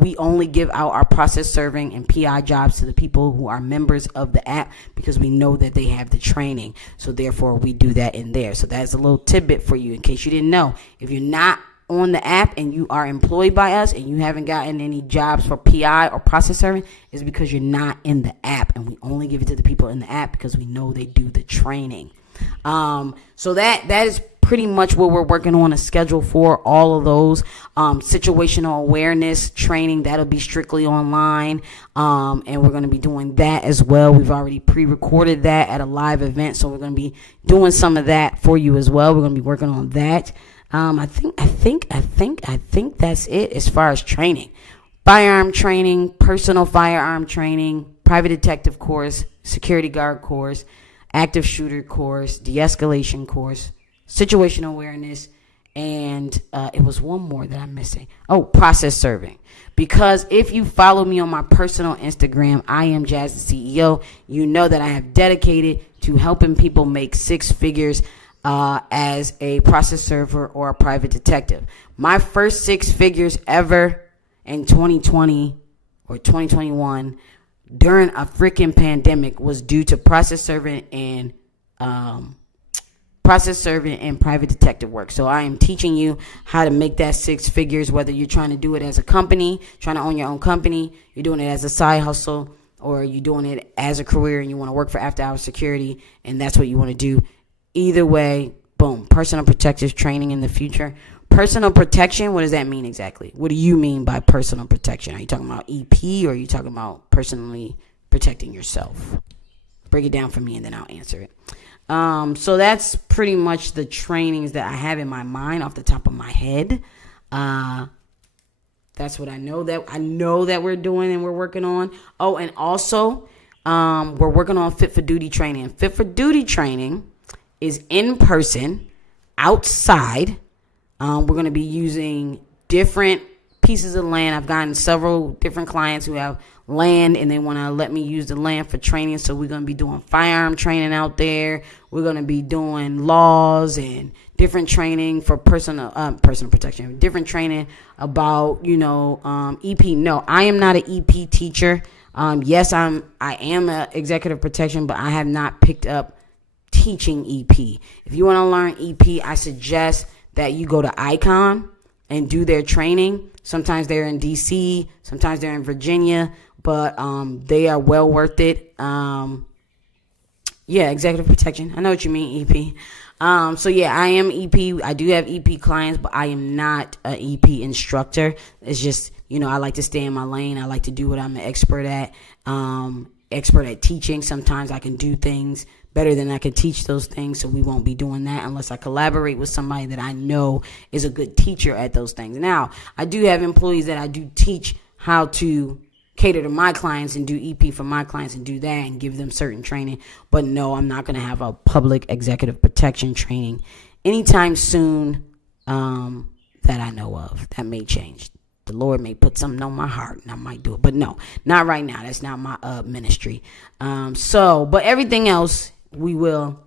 We only give out our process serving and PI jobs to the people who are members of the app because we know that they have the training. So therefore, we do that in there. So that's a little tidbit for you in case you didn't know. If you're not on the app and you are employed by us and you haven't gotten any jobs for PI or process serving, is because you're not in the app, and we only give it to the people in the app because we know they do the training. So that is pretty much what we're working on a schedule for all of those. Situational awareness training, that'll be strictly online, and we're going to be doing that as well. We've already pre-recorded that at a live event, so we're going to be doing some of that for you as well. We're going to be working on that. I think that's it as far as training. Firearm training, personal firearm training, private detective course, security guard course, active shooter course, de-escalation course, situational awareness, and it was one more that I'm missing. Oh, process serving. Because if you follow me on my personal Instagram, I am Jazz the CEO, you know that I have dedicated to helping people make 6 figures as a process server or a private detective. My first 6 figures ever in 2020 or 2021 during a freaking pandemic was due to process serving and private detective work. So I am teaching you how to make that 6 figures, whether you're trying to do it as a company, trying to own your own company, you're doing it as a side hustle, or you're doing it as a career and you want to work for after hours security, and that's what you want to do. Either way, boom, personal protective training in the future. Personal protection, what does that mean exactly? What do you mean by personal protection? Are you talking about EP or are you talking about personally protecting yourself? Break it down for me and then I'll answer it. So that's pretty much the trainings that I have in my mind off the top of my head. That's what I know that we're doing and we're working on. Oh, and also we're working on Fit for Duty training. Fit for Duty training is in person, outside. We're going to be using different pieces of land. I've gotten several different clients who have land and they want to let me use the land for training. So we're going to be doing firearm training out there. We're going to be doing laws and different training for personal protection, different training about, EP. No, I am not an EP teacher. Yes, I am an executive protection, but I have not picked up teaching EP. If you want to learn EP, I suggest that you go to Icon and do their training. Sometimes they're in DC, sometimes they're in Virginia, but they are well worth it. Executive protection. I know what you mean, EP. So I am EP. I do have EP clients, but I am not an EP instructor. It's just, I like to stay in my lane. I like to do what I'm an expert at. Expert at teaching. Sometimes I can do things better than I can teach those things, so we won't be doing that unless I collaborate with somebody that I know is a good teacher at those things. Now, I do have employees that I do teach how to cater to my clients and do EP for my clients and do that and give them certain training. But no, I'm not going to have a public executive protection training anytime soon that I know of. That may change. The Lord may put something on my heart and I might do it. But no, not right now. That's not my ministry. But everything else we will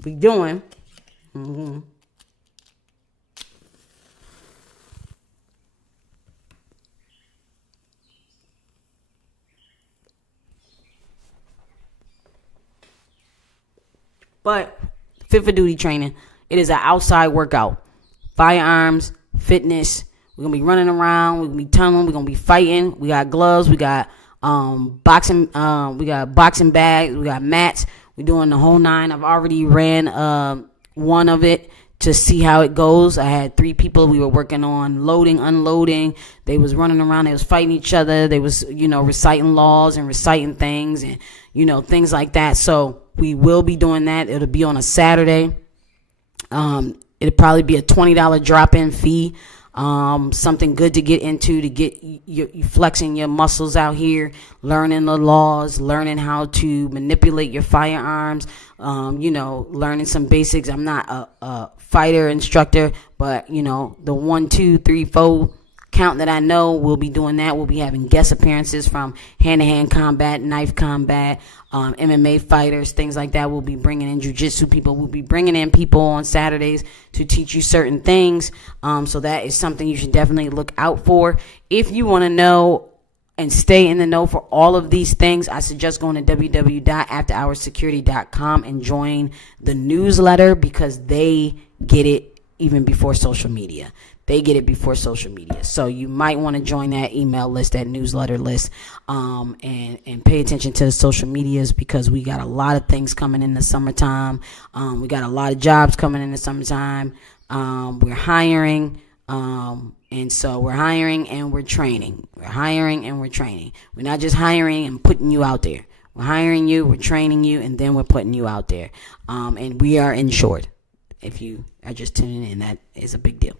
be doing. Mm-hmm. But fit for duty training, it is an outside workout. Firearms, fitness. We're gonna be running around. We're gonna be tunneling. We're gonna be fighting. We got gloves. We got boxing. We got boxing bags. We got mats. We're doing the whole nine. I've already ran one of it to see how it goes. I had 3 people. We were working on loading, unloading. They was running around. They was fighting each other. They was reciting laws and reciting things and things like that. So we will be doing that. It'll be on a Saturday. It'll probably be a $20 drop-in fee. Something good to get into, to get you flexing your muscles out here, learning the laws, learning how to manipulate your firearms, learning some basics. I'm not a fighter instructor, but the 1, 2, 3, 4 count that I know, we'll be doing that. We'll be having guest appearances from hand-to-hand combat, knife combat, MMA fighters, things like that. We'll be bringing in jiu-jitsu people. We'll be bringing in people on Saturdays to teach you certain things. So that is something you should definitely look out for. If you want to know and stay in the know for all of these things, I suggest going to www.afterhoursecurity.com and join the newsletter, because they get it even before social media. They get it before social media. So you might want to join that email list, that newsletter list, and pay attention to the social medias, because we got a lot of things coming in the summertime. We got a lot of jobs coming in the summertime. We're hiring. And so we're hiring and we're training. We're hiring and we're training. We're not just hiring and putting you out there. We're hiring you, we're training you, and then we're putting you out there. And we are insured. If you are just tuning in, that is a big deal.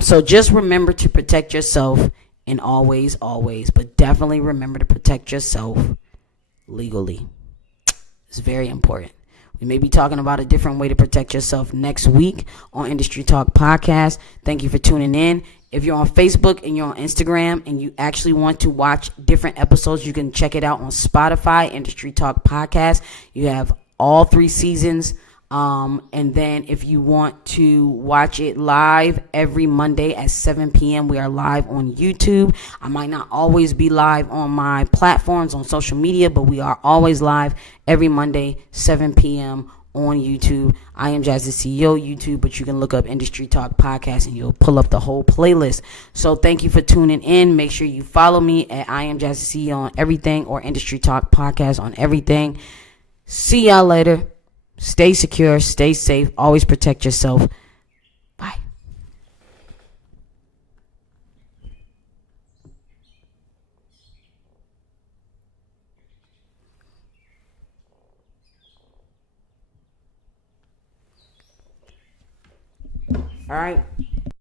So just remember to protect yourself, and always, but definitely remember to protect yourself legally. It's very important. We may be talking about a different way to protect yourself next week on Industry Talk Podcast. Thank you for tuning in. If you're on Facebook and you're on Instagram and you actually want to watch different episodes, you can check it out on Spotify, Industry Talk Podcast. You have all 3 seasons. And then if you want to watch it live every Monday at 7 p.m., we are live on YouTube. I might not always be live on my platforms on social media, but we are always live every Monday, 7 p.m. on YouTube. I am Jazz, the CEO YouTube, but you can look up Industry Talk Podcast and you'll pull up the whole playlist. So thank you for tuning in. Make sure you follow me at I am Jazz, the CEO on everything, or Industry Talk Podcast on everything. See y'all later. Stay secure, stay safe, always protect yourself. Bye. All right.